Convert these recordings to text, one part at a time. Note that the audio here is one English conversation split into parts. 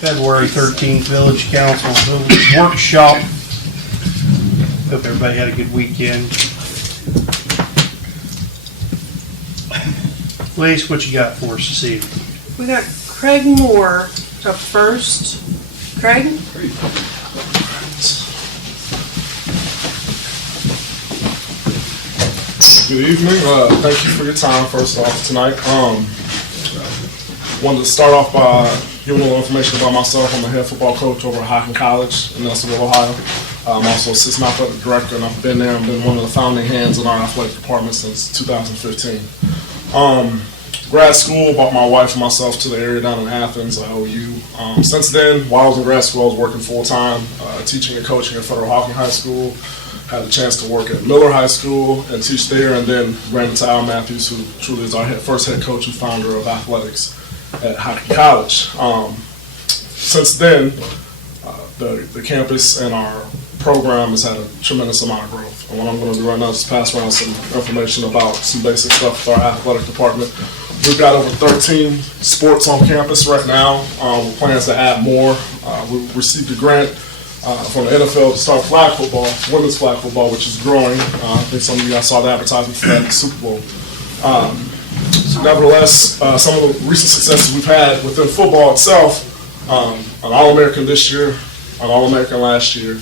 February 13th, Village Council Workshop. Hope everybody had a good weekend. Liz, what you got for us this evening? We got Craig Moore up first. Craig? Good evening. Thank you for your time, first off, tonight. Wanted to start off by giving a little information about myself. I'm a head football coach over at Hocking College in Nelsonville, Ohio. I'm also assistant athletic director, and I've been there and been one of the founding hands in our athletic department since 2015. Grad school, brought my wife and myself to the area down in Athens, OU. Since then, while I was in grad school, I was working full-time, teaching and coaching at Federal Hocking High School. Had the chance to work at Miller High School and teach there, and then ran into Al Matthews, who truly is our first head coach and founder of athletics at Hocking College. Since then, the campus and our program has had a tremendous amount of growth. And what I'm going to do right now is pass around some information about some basic stuff with our athletic department. We've got over 13 sports on campus right now, with plans to add more. We received a grant from the NFL to start flag football, women's flag football, which is growing. I think some of you guys saw the advertisement for that in the Super Bowl. Nevertheless, some of the recent successes we've had within football itself, an All-American this year, an All-American last year.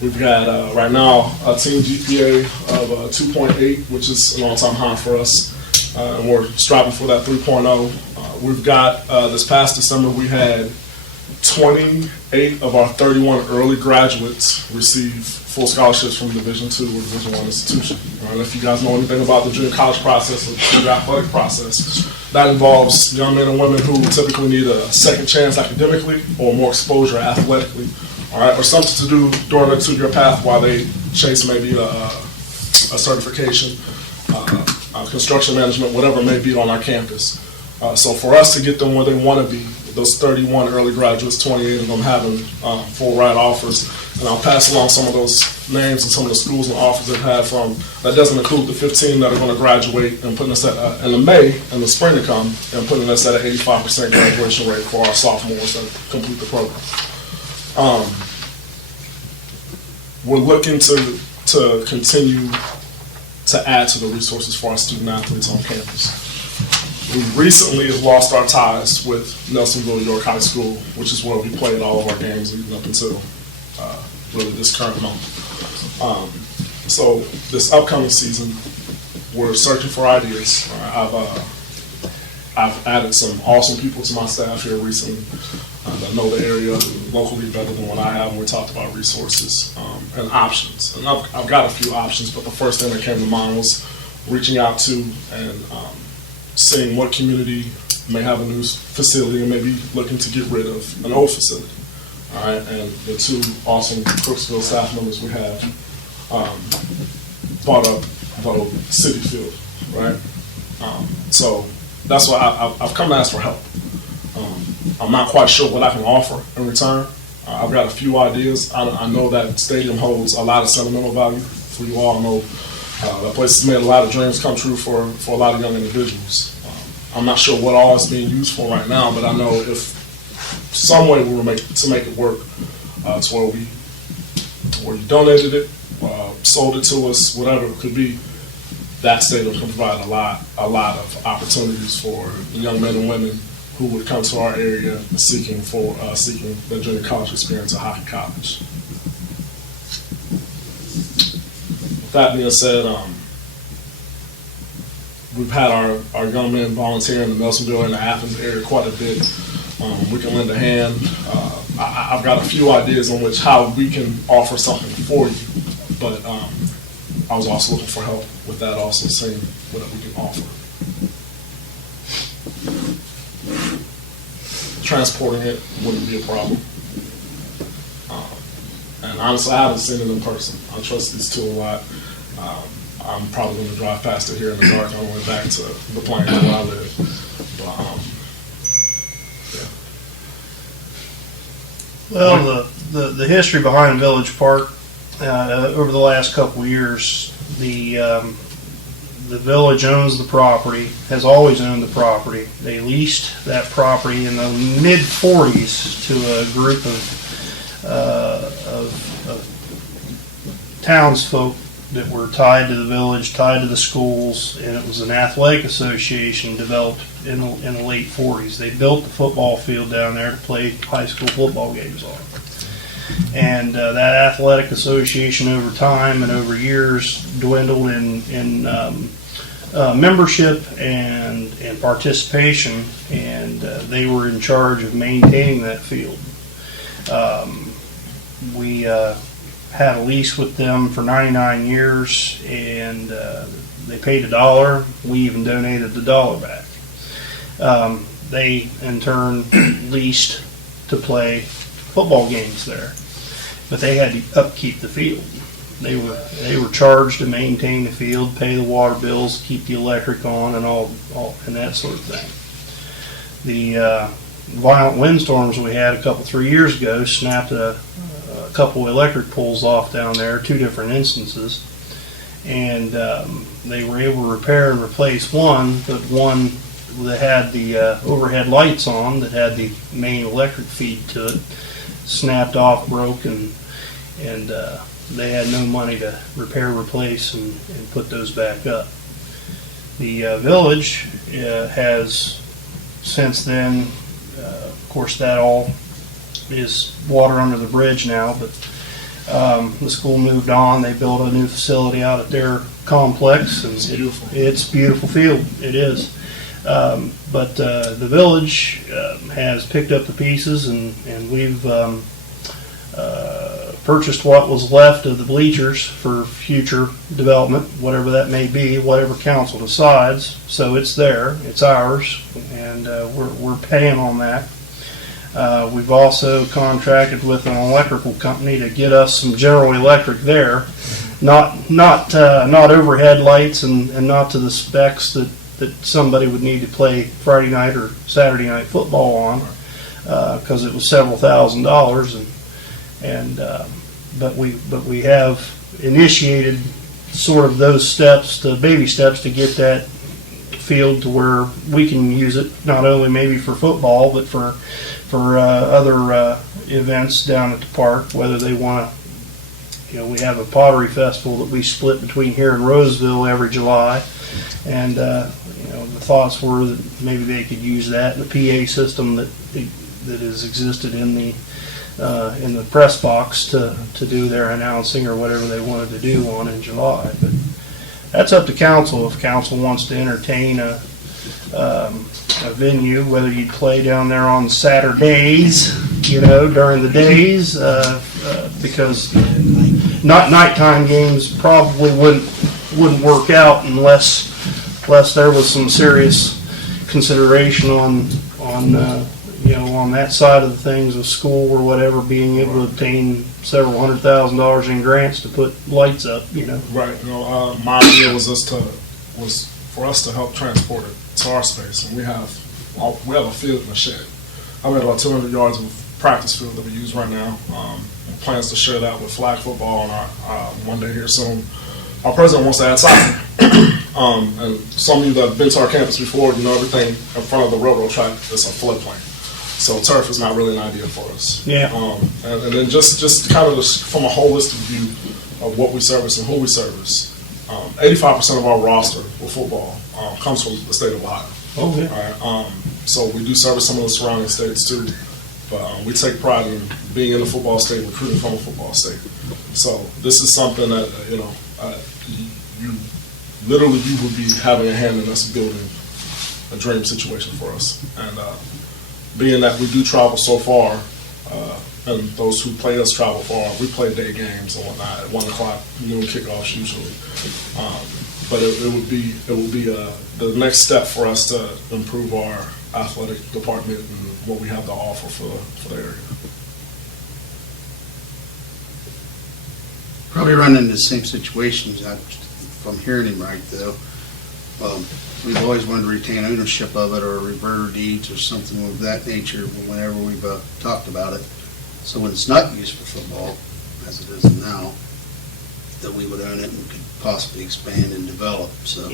We've got right now a team GPA of 2.8, which is an all-time high for us, and we're striving for that 3.0. We've got this past December we had 28 of our 31 early graduates receive full scholarships from Division II or Division I institution. And if you guys know anything about the junior college process or the junior athletic process, that involves young men and women who typically need a second chance academically or more exposure athletically, all right, or something to do during their two-year path while they chase maybe a certification, construction management, whatever it may be on our campus. So for us to get them where they want to be, those 31 early graduates, 28 of them having full ride offers, and I'll pass along some of those names and some of the schools and offers they've had from. That doesn't include the 15 that are going to graduate and putting us at in the May and the spring to come, and putting us at an 85% graduation rate for our sophomores that complete the program. We're looking to continue to add to the resources for our student athletes on campus. We recently have lost our ties with Nelsonville York High School, which is where we played all of our games leading up until really this current moment. So this upcoming season, we're searching for ideas. I've added some awesome people to my staff here recently that know the area locally better than what I have, and we talked about resources and options. And I've got a few options, but the first thing that came to mind was reaching out to and seeing what community may have a new facility and maybe looking to get rid of an old facility. All right, and the two awesome Crooksville staff members we have bought a city field, right? So that's why I've come to ask for help. I'm not quite sure what I can offer in return. I've got a few ideas. I know that stadium holds a lot of sentimental value for you all. I know that place has made a lot of dreams come true for a lot of young individuals. I'm not sure what all it's being used for right now, but I know if some way we will make it work to where you donated it, sold it to us, whatever it could be, that stadium can provide a lot of opportunities for young men and women who would come to our area seeking their junior college experience at Hocking College. With that being said, we've had our young men volunteer in the Nelsonville and the Athens area quite a bit. We can lend a hand. I've got a few ideas on how we can offer something for you, but I was also looking for help with that, also seeing what we can offer. Transporting it wouldn't be a problem. And honestly, I haven't seen it in person. I trust these two a lot. I'm probably going to drive past it here in the dark on the way back to the Plains where I live. But, yeah. Well, the history behind Village Park over the last couple of years, the the village owns the property, has always owned the property. They leased that property in the mid-40s to a group of townsfolk that were tied to the village, tied to the schools, and it was an athletic association developed in the late 40s. They built the football field down there to play high school football games on. And that athletic association over time and over years dwindled in membership and participation, and they were in charge of maintaining that field. We had a lease with them for 99 years, and they paid $1. We even donated the $1 back. They, in turn, leased to play football games there, but they had to upkeep the field. They were charged to maintain the field, pay the water bills, keep the electric on, and all and that sort of thing. The violent windstorms we had 3 years ago snapped a couple electric poles off down there, 2 different instances, and they were able to repair and replace one, but one that had the overhead lights on, that had the main electric feed to it, snapped off, broke, and they had no money to repair, replace, and put those back up. The village has since then, of course, that all is water under the bridge now, but the school moved on. They built a new facility out at their complex, and it's a beautiful field. It is. But the village has picked up the pieces, and we've purchased what was left of the bleachers for future development, whatever that may be, whatever council decides. So it's there, it's ours, and we're paying on that. We've also contracted with an electrical company to get us some General Electric there, not overhead lights and not to the specs that somebody would need to play Friday night or Saturday night football on, because it was several $1,000s, but we have initiated sort of those steps, the baby steps, to get that field to where we can use it not only maybe for football but for other events down at the park, whether they want to. We have a pottery festival that we split between here and Roseville every July, and the thoughts were that maybe they could use that in the PA system that has existed in the press box to do their announcing or whatever they wanted to do on in July. But that's up to council. If council wants to entertain a venue, whether you'd play down there on Saturdays, during the days, because not nighttime games probably wouldn't work out unless there was some serious consideration on that side of the things of school or whatever, being able to obtain several $100,000 in grants to put lights up. Right. My idea was for us to help transport it to our space, and we have a field in a shed. I have about 200 yards of practice field that we use right now. Plans to share that with flag football on our one day here soon. Our president wants to add soccer. And some of you that have been to our campus before, everything in front of the railroad track is a floodplain. So turf is not really an idea for us. Yeah. And then just kind of from a holistic view of what we service and who we service. 85% of our roster for football comes from the state of Ohio. Okay. All right. So we do service some of the surrounding states too, but we take pride in being in the football state, recruiting from a football state. So this is something that you would be having a hand in us building a dream situation for us. And being that we do travel so far, and those who play us travel far, we play day games and whatnot at 1 o'clock, noon kickoffs usually. But it would be the next step for us to improve our athletic department and what we have to offer for the area. Probably run into the same situations. If I'm hearing him right, though, we've always wanted to retain ownership of it, or reverter deeds or something of that nature whenever we've talked about it. So when it's not used for football, as it is now, that we would own it and could possibly expand and develop. So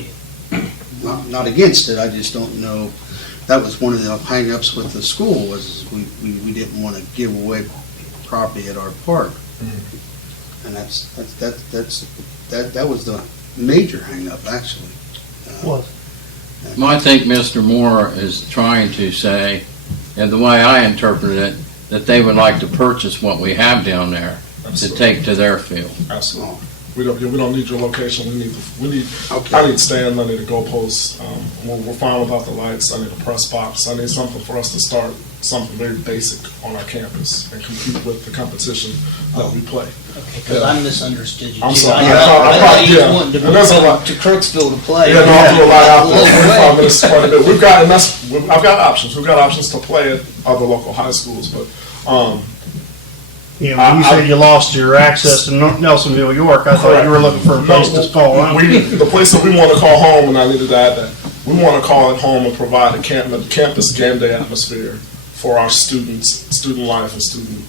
not against it, I just don't know. That was one of the hang-ups with the school, was we didn't want to give away property at our park. And that was the major hang-up, actually. Well, Well, I think Mr. Moore is trying to say, and the way I interpret it, that they would like to purchase what we have down there to Absolutely. take to their field. Absolutely. We don't need your location. We need. Okay. I need stands. I need a goalpost. We're fine without the lights. I need a press box. I need something for us to start something very basic on our campus and compete with the competition that we play. Because I misunderstood you. I'm too. sorry. I I thought thought- you yeah. wanted to And that's a lot. move to Crooksville to play. Yeah, no, I'll do a lot out there. Long 45 way. minutes is quite a bit. I've got options. We've got options to play at other local high schools, but you know, when you said you lost your access to Nelsonville, York, I thought you were looking for a place to call home. The place that we want to call home, and I needed to add that, we want to call it home and provide a campus game day atmosphere for our students, student life, and student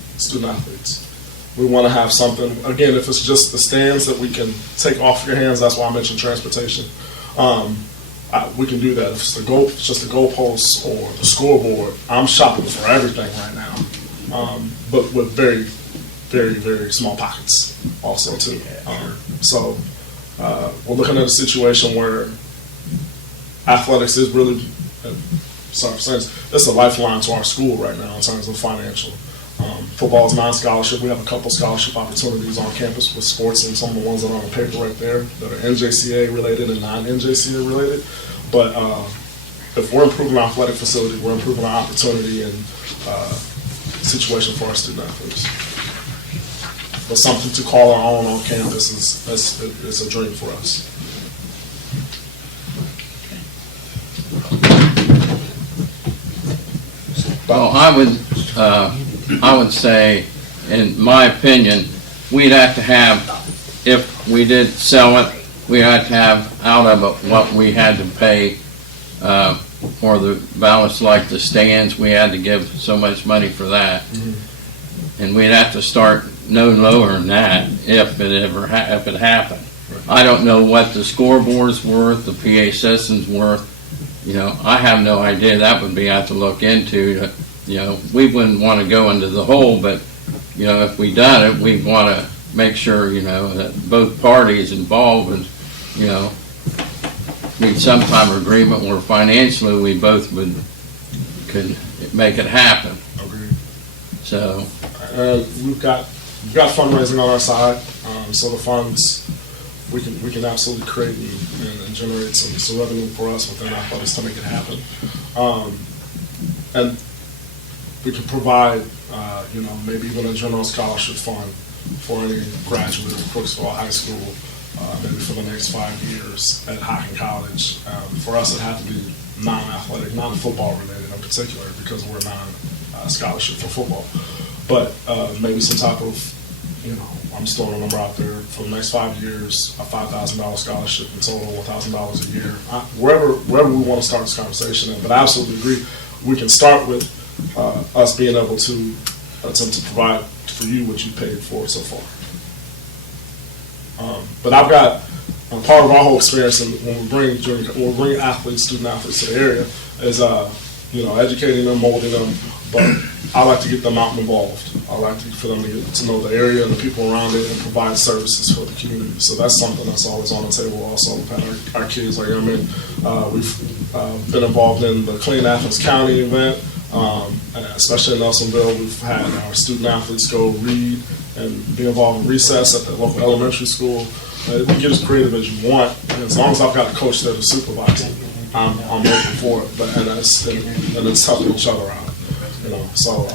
athletes. We want to have something, again, if it's just the stands that we can take off your hands, that's why I mentioned transportation. We can do that. If it's just the goalposts or the scoreboard, I'm shopping for everything right now. But with very, very, very small pockets also too. So we're looking at a situation where athletics is really, sorry for saying this, it's a lifeline to our school right now in terms of financial. Football is non-scholarship. We have a couple scholarship opportunities on campus with sports, and some of the ones that are on the paper right there that are NJCA related and non-NJCA related. But if we're improving our athletic facility, we're improving our opportunity and situation for our student athletes. But something to call our own on campus is a dream for us. Well, I would say, in my opinion, we'd have to have, if we did sell it, we had to have out of it what we had to pay for the balance, like the stands. We had to give so much money for that, and we'd have to start no lower than that if it happened. I don't know what the scoreboard's worth, the PA system's worth. You know, I have no idea. That would be have to look into. You know, we wouldn't want to go into the hole, but you know, if we done it, we'd want to make sure, you know, that both parties involved and, you know, need some type of agreement where financially we both could make it happen. Agreed. So, We've got fundraising on our side, so the funds we can absolutely create and generate some revenue for us within athletics to make it happen, and we can provide maybe even a general scholarship fund for any graduate of Crooksville High School, maybe for the next 5 years at Hocking College. For us, it has to be non-athletic, non-football related in particular, because we're non-scholarship for football. But maybe some type of, I'm just throwing a number out there, for the next 5 years, a $5,000 scholarship in total, $1,000 a year. Wherever we want to start this conversation in, but I absolutely agree. We can start with us being able to attempt to provide for you what you paid for so far. But I've got part of our whole experience when we bring student athletes to the area is educating them, molding them. But I like to get them out and involved. I like for them to get to know the area and the people around it and provide services for the community. So that's something that's always on the table. Also, we've had our kids like we've been involved in the Clean Athens County event. Especially in Nelsonville, we've had our student athletes go read and be involved in recess at the local elementary school. We get as creative as you want, and as long as I've got a coach there to supervise it, I'm open for it. But and it's helping each other out, So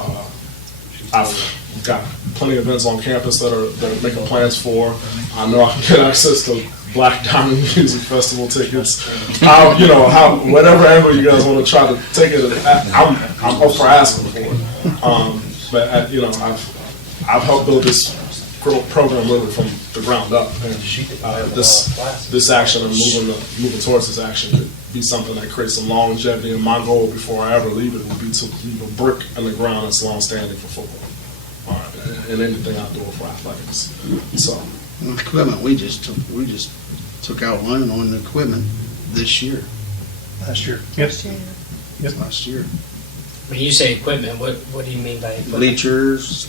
I've got plenty of events on campus that are making plans for. I know I can get access to Black Diamond Music Festival tickets. Whatever angle you guys want to try to take it, I'm up for asking for it. But I've helped build this program literally from the ground up, and this action and moving towards this action could be something that creates some longevity. And my goal before I ever leave it would be to leave a brick in the ground that's long-standing for football, and anything outdoor for athletics. So. Equipment, we just took out loan on the equipment this year. last year. Yep. last year. When you say equipment, what do you mean by equipment? Bleachers.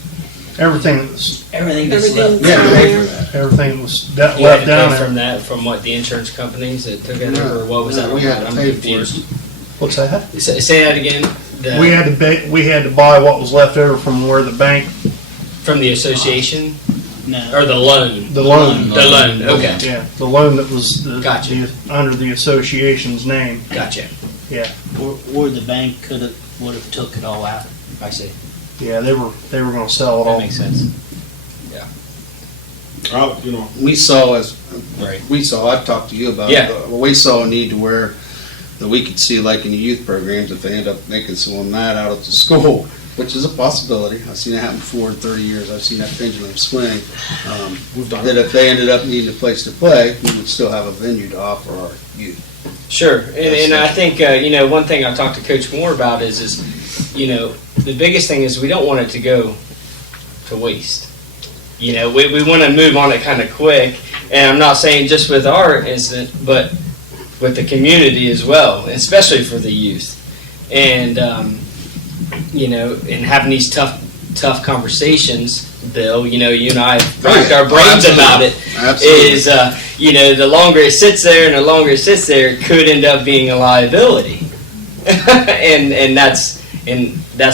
Everything that was, Everything that's Everything. left. Yeah, they paid for that. everything that was You had left to down pay there. from that, from what, the insurance companies that took it No, over, or what was no, that? we had to I'm pay for it. confused. What's that? Say that again. We had to buy what was left over from where the bank, From the association, No. or the loan? the loan. The loan, okay, Yeah, the loan that was Gotcha. under the association's name. gotcha. Or the bank would have took it all out. I see. Yeah, they were gonna sell it That all. makes sense. You know, We saw Right. I talked to you about Yeah. it, but we saw a need to where that we could see like in the youth programs, if they end up making someone mad out at the school, which is a possibility. I've seen that happen before in 30 years. I've seen that pendulum swing. we've done That it. if they ended up needing a place to play, we would still have a venue to offer our youth. Sure, and I think, one thing I talked to Coach Moore about is, the biggest thing is we don't want it to go to waste. We want to move on it kind of quick, and I'm not saying just with our incident, but with the community as well, especially for the youth. And, and having these tough conversations, Bill, you and I have racked our brains about it. Absolutely. Is the longer it sits there and the longer it sits there, it could end up being a liability. and that's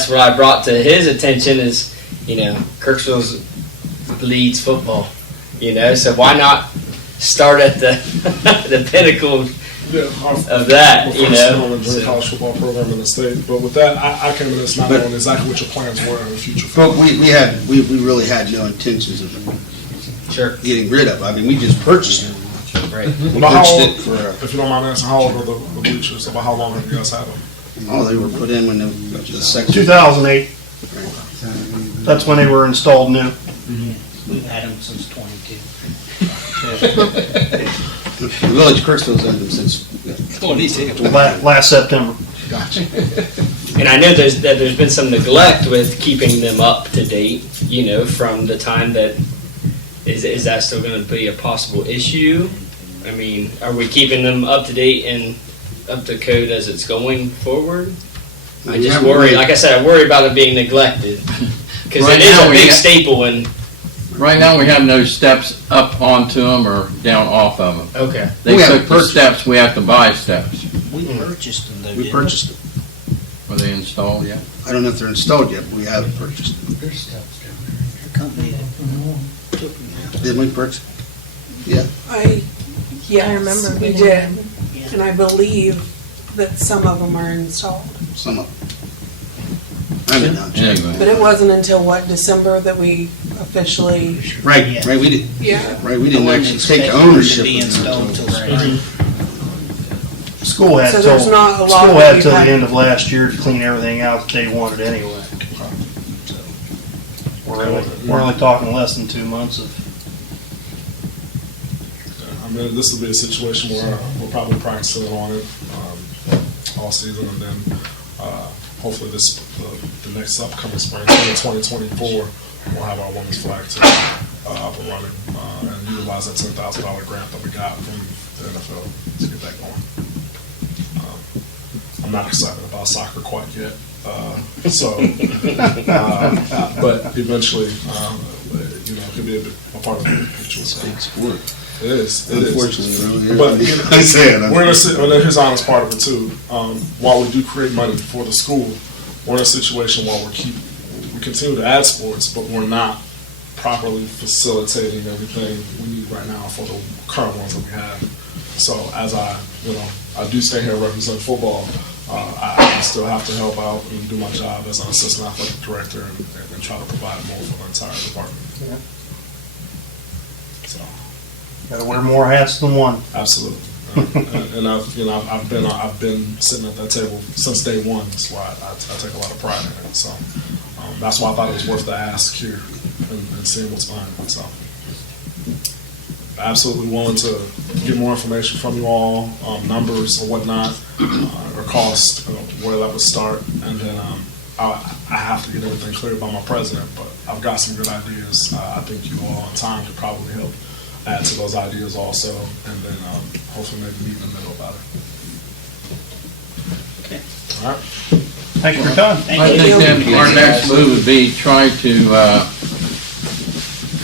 what I brought to his attention is Crooksville bleeds football, so why not start at the the pinnacle of that, The college football program in the state. But with that, I came in this not knowing exactly what your plans were in the future. But we really had no intentions of Sure. getting rid of it. I mean, we just purchased it. Right. We About how purchased old, it for, if you don't mind asking, how old are the bleachers? About how long have you guys had them? they were put in when the second. 2008. That's when they were installed new. We've had them since 22. The village of Crooksville's had them since. 22. Last September. And I know there's been some neglect with keeping them up to date, from the time that, is that still going to be a possible issue? I mean, are we keeping them up to date and up to code as it's going forward? I just worry, like I said, I worry about it being neglected. Because Right it is now a we big ha- staple in, Right now, we have no steps up onto them or down off of them. okay. They We have took the purchased- steps, we have to buy steps. We purchased them though, We didn't purchased it. Were they installed yet? I don't know if they're installed yet, but we haven't purchased it. The company that took them out. Didn't we purchase? I remember we we did, Yeah. and I believe that some of them are installed. Some of them. I haven't done check. Anyway. But it wasn't until December that we officially, Right, Yeah. right, we did, yeah. right, we I didn't wasn't actually expecting take them to ownership be of installed it till until spring. School had So till, there's not a lot school that had we've till the had. end of last year to clean everything out that they wanted anyway. So, we're only talking less than 2 months of, I mean, this will be a situation where we'll probably practice on it all season, and then hopefully the next upcoming spring, 2024, we'll have our women's flag team up and running and utilize that $10,000 grant that we got from the NFL to get that going. I'm not excited about soccer quite yet, but eventually, it could be a part of the picture. So. big sport. It is. It is. Unfortunately, it really is. But I say it. we're in a, and here's the honest part of it too. While we do create money for the school, we're in a situation while we continue to add sports, but we're not properly facilitating everything we need right now for the current ones that we have. So as I do stay here and represent football, I still have to help out and do my job as an assistant athletic director and try to provide more for the entire department. Yeah. So. gotta wear more hats than one. Absolutely. And I've been sitting at that table since day one. That's why I take a lot of pride in it. So that's why I thought it was worth the ask here and seeing what's behind it. So absolutely willing to get more information from you all, numbers or whatnot, or cost, where that would start, and then I have to get everything cleared by my president. But I've got some good ideas. I think you all on time could probably help add to those ideas also, and then hopefully maybe meet in the middle about it. Thanks for your time. I think then our next move would be try to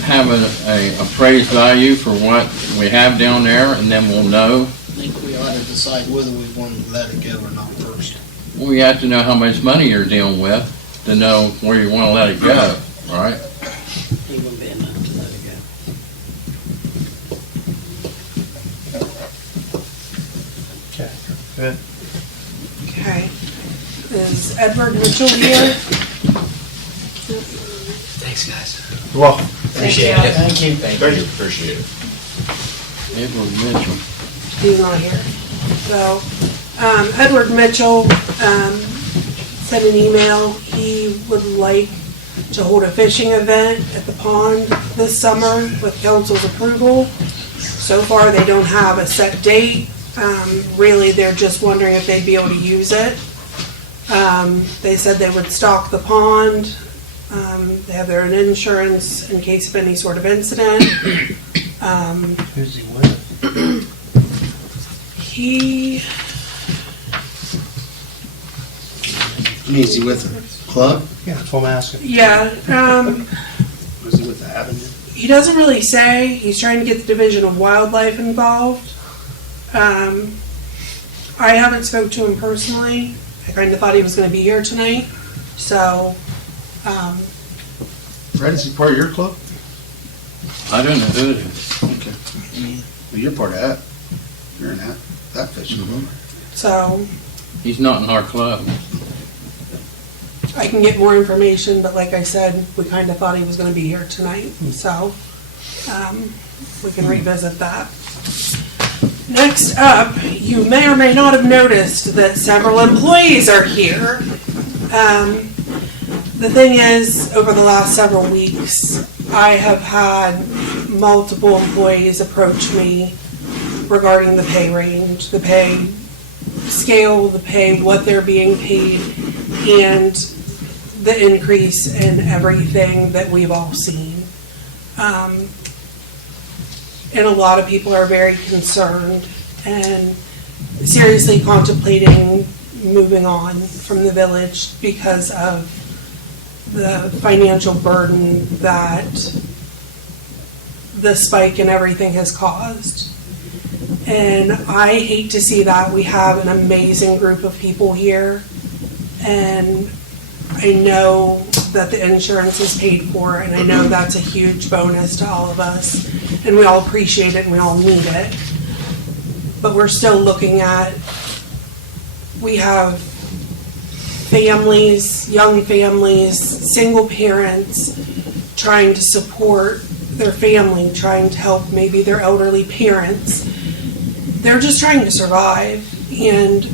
have a appraised value for what we have down there, and then we'll know. I think we ought to decide whether we want to let it go or not first. We have to know how much money you're dealing with to know where you want to let it go, all right? It wouldn't be enough to let it go. Okay, good. Okay. Is Edward Mitchell here? Thanks, guys. You're welcome. Appreciate it. Thank you. Thank you, appreciate it. Edward Mitchell. He's not here. So, Edward Mitchell sent an email. He would like to hold a fishing event at the pond this summer with council's approval. So far, they don't have a set date. Really, they're just wondering if they'd be able to use it. They said they would stock the pond. They have their own insurance in case of any sort of incident. Who's he with? Is he with a club? Yeah, that's what I'm asking. Yeah, Or is he with the Avenue? he doesn't really say. He's trying to get the Division of Wildlife involved. I haven't spoke to him personally. I kind of thought he was going to be here tonight. So, Fred, is he part of your club? I don't know who it is. Okay. Well, you're part of that. You're in that fishing club. so He's not in our club. I can get more information, but like I said, we kind of thought he was going to be here tonight. So, we can revisit that. Next up, you may or may not have noticed that several employees are here. The thing is, over the last several weeks, I have had multiple employees approach me regarding the pay range, the pay scale, the pay, what they're being paid, and the increase in everything that we've all seen. And a lot of people are very concerned and seriously contemplating moving on from the village because of the financial burden that the spike in everything has caused. And I hate to see that. We have an amazing group of people here, and I know that the insurance is paid for, and I know that's a huge bonus to all of us, and we all appreciate it and we all need it. But we're still looking at, we have families, young families, single parents trying to support their family, trying to help maybe their elderly parents. They're just trying to survive, and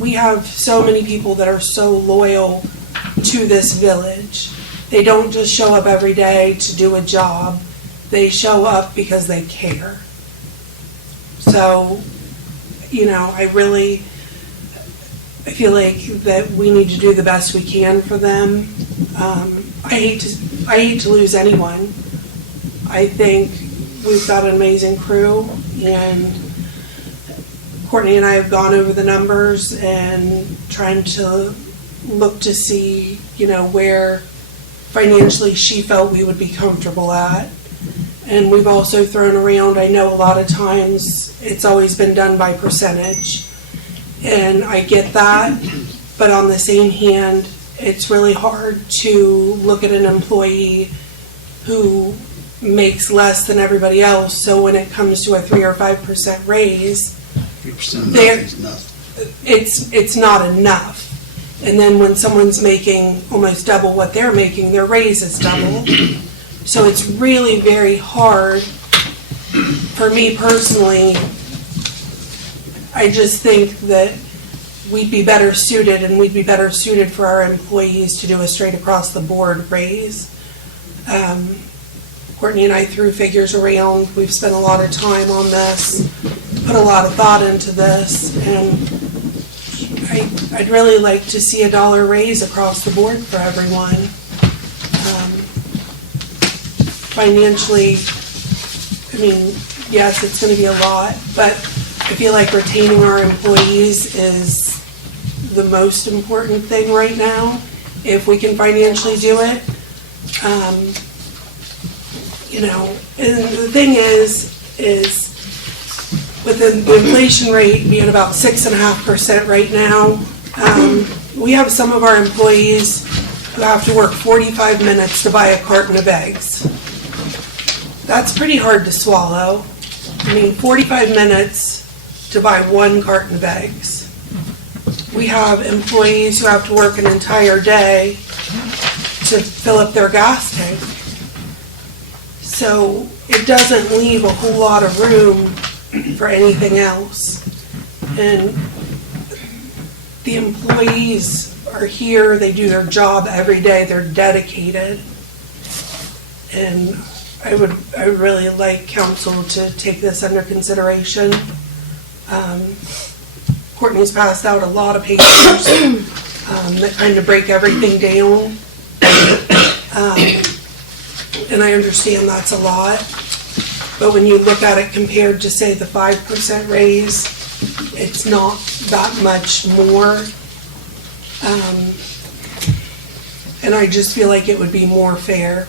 we have so many people that are so loyal to this village. They don't just show up every day to do a job. They show up because they care. So, I feel like that we need to do the best we can for them. I hate to lose anyone. I think we've got an amazing crew, and Courtney and I have gone over the numbers and trying to look to see, where financially she felt we would be comfortable at. And we've also thrown around, I know a lot of times it's always been done by percentage. And I get that, but on the same hand, it's really hard to look at an employee who makes less than everybody else. So when it comes to a 3 or 5% raise, 3% is nothing. it's not enough. And then when someone's making almost double what they're making, their raise is double. So it's really very hard for me personally. I just think that we'd be better suited, and we'd be better suited for our employees to do a straight across the board raise. Courtney and I threw figures around. We've spent a lot of time on this, put a lot of thought into this, and I'd really like to see $1 raise across the board for everyone. Financially, yes, it's going to be a lot, but I feel like retaining our employees is the most important thing right now, if we can financially do it. And the thing is with the inflation rate being about 6.5% right now, we have some of our employees who have to work 45 minutes to buy a carton of eggs. That's pretty hard to swallow. 45 minutes to buy one carton of eggs. We have employees who have to work an entire day to fill up their gas tank. So it doesn't leave a whole lot of room for anything else. And the employees are here, they do their job every day, they're dedicated. And I would really like council to take this under consideration. Courtney's passed out a lot of papers that kind of break everything down. And I understand that's a lot, but when you look at it compared to, say, the 5% raise, it's not that much more. And I just feel like it would be more fair.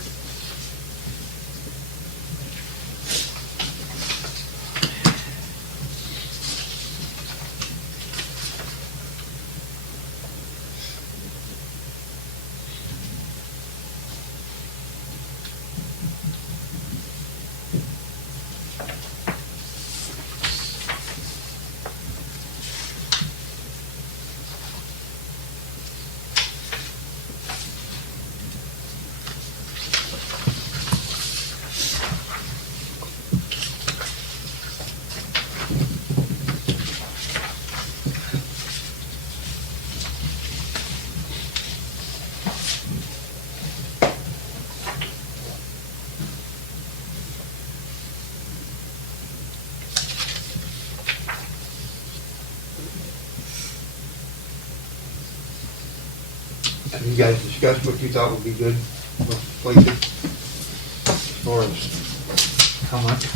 Have you guys discussed what you thought would be good with places? As far as how much?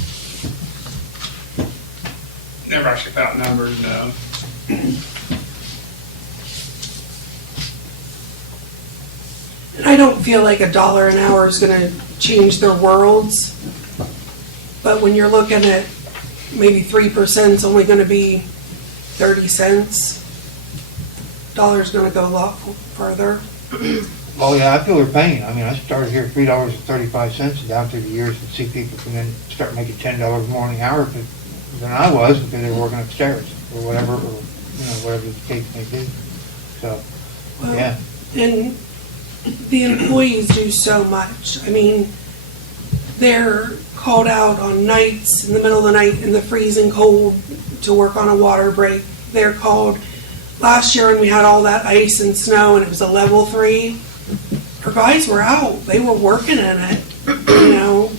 Never actually found numbers, no. And I don't feel like $1 an hour is gonna change their worlds. But when you're looking at maybe 3%, it's only gonna be 30 cents. $1's gonna go a lot further. Oh, yeah, I feel their pain. I mean, I started here at $3.35 and down through the years and see people come in, start making $10 more an hour than I was because they were working upstairs or whatever, or, whatever the case may be. So, Well, yeah. And the employees do so much. They're called out on nights, in the middle of the night, in the freezing cold to work on a water break. They're called, last year when we had all that ice and snow and it was a level 3, our guys were out. They were working in it,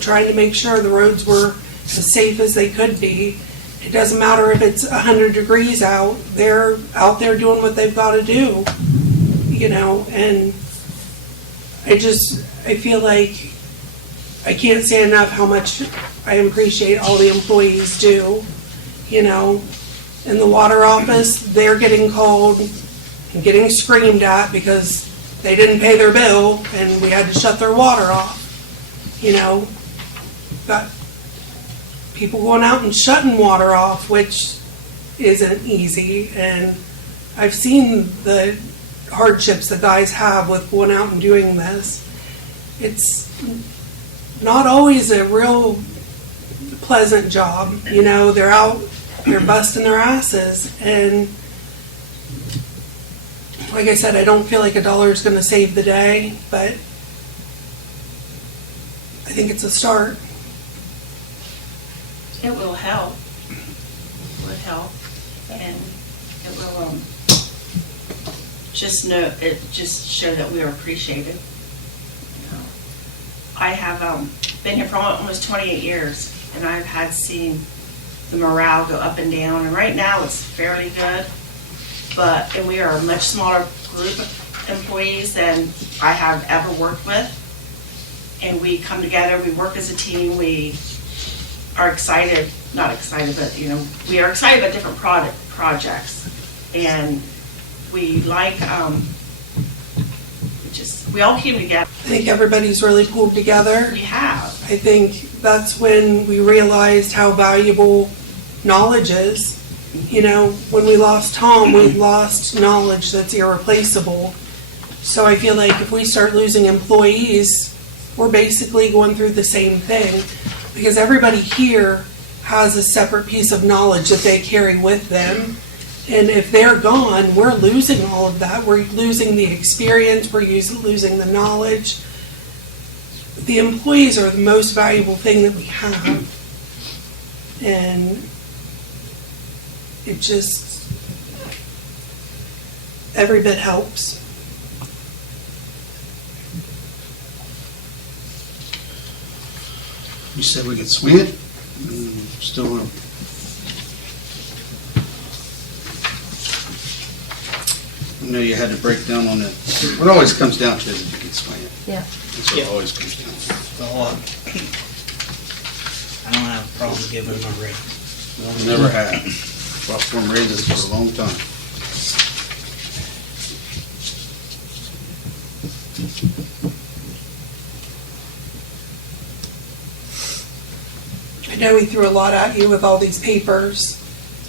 trying to make sure the roads were as safe as they could be. It doesn't matter if it's 100 degrees out, they're out there doing what they've got to do, and I feel like I can't say enough how much I appreciate all the employees do, In the water office, they're getting called and getting screamed at because they didn't pay their bill and we had to shut their water off. Got people going out and shutting water off, which isn't easy. And I've seen the hardships that guys have with going out and doing this. It's not always a real pleasant job. They're out, they're busting their asses. And like I said, I don't feel like $1 is going to save the day, but I think it's a start. It will help. It would help, and it will just show that we are appreciated. I have been here for almost 28 years, and I've had seen the morale go up and down. And right now, it's fairly good. And we are a much smaller group of employees than I have ever worked with. And we come together, we work as a team, we are excited, not excited, but we are excited about different projects. And we like, we all came together. I think everybody's really pulled together. We have. I think that's when we realized how valuable knowledge is. You know, when we lost Tom, we lost knowledge that's irreplaceable. So I feel like if we start losing employees, we're basically going through the same thing, because everybody here has a separate piece of knowledge that they carry with them. And if they're gone, we're losing all of that. We're losing the experience, we're losing the knowledge. The employees are the most valuable thing that we have. And it just, every bit helps. You said we could swing it? Still want to. I know you had to break down on that. What always comes down to is if you can swing it. Yeah. That's what it always comes down to. So, I don't have a problem giving them a raise. Well, we never have. Fought for them raises for a long time. I know we threw a lot at you with all these papers.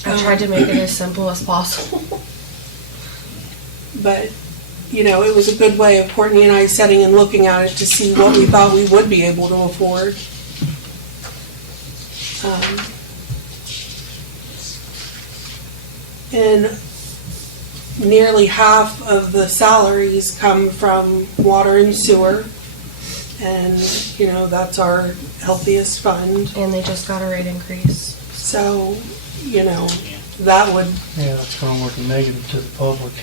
I tried to make it as simple as possible. But, you know, it was a good way of Courtney and I sitting and looking at it to see what we thought we would be able to afford. And nearly half of the salaries come from water and sewer. And, you know, that's our healthiest fund. And they just got a rate increase. So, you know, that would, Yeah, it's gonna work negative to the public.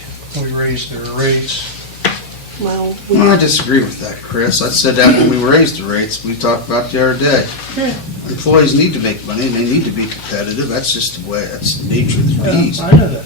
We raised their rates. well, Well, I disagree with that, Chris. I said that when we raised the rates, we talked about the other day. Yeah. Employees need to make money, and they need to be competitive. That's just the way, that's the nature of the beast. I know that.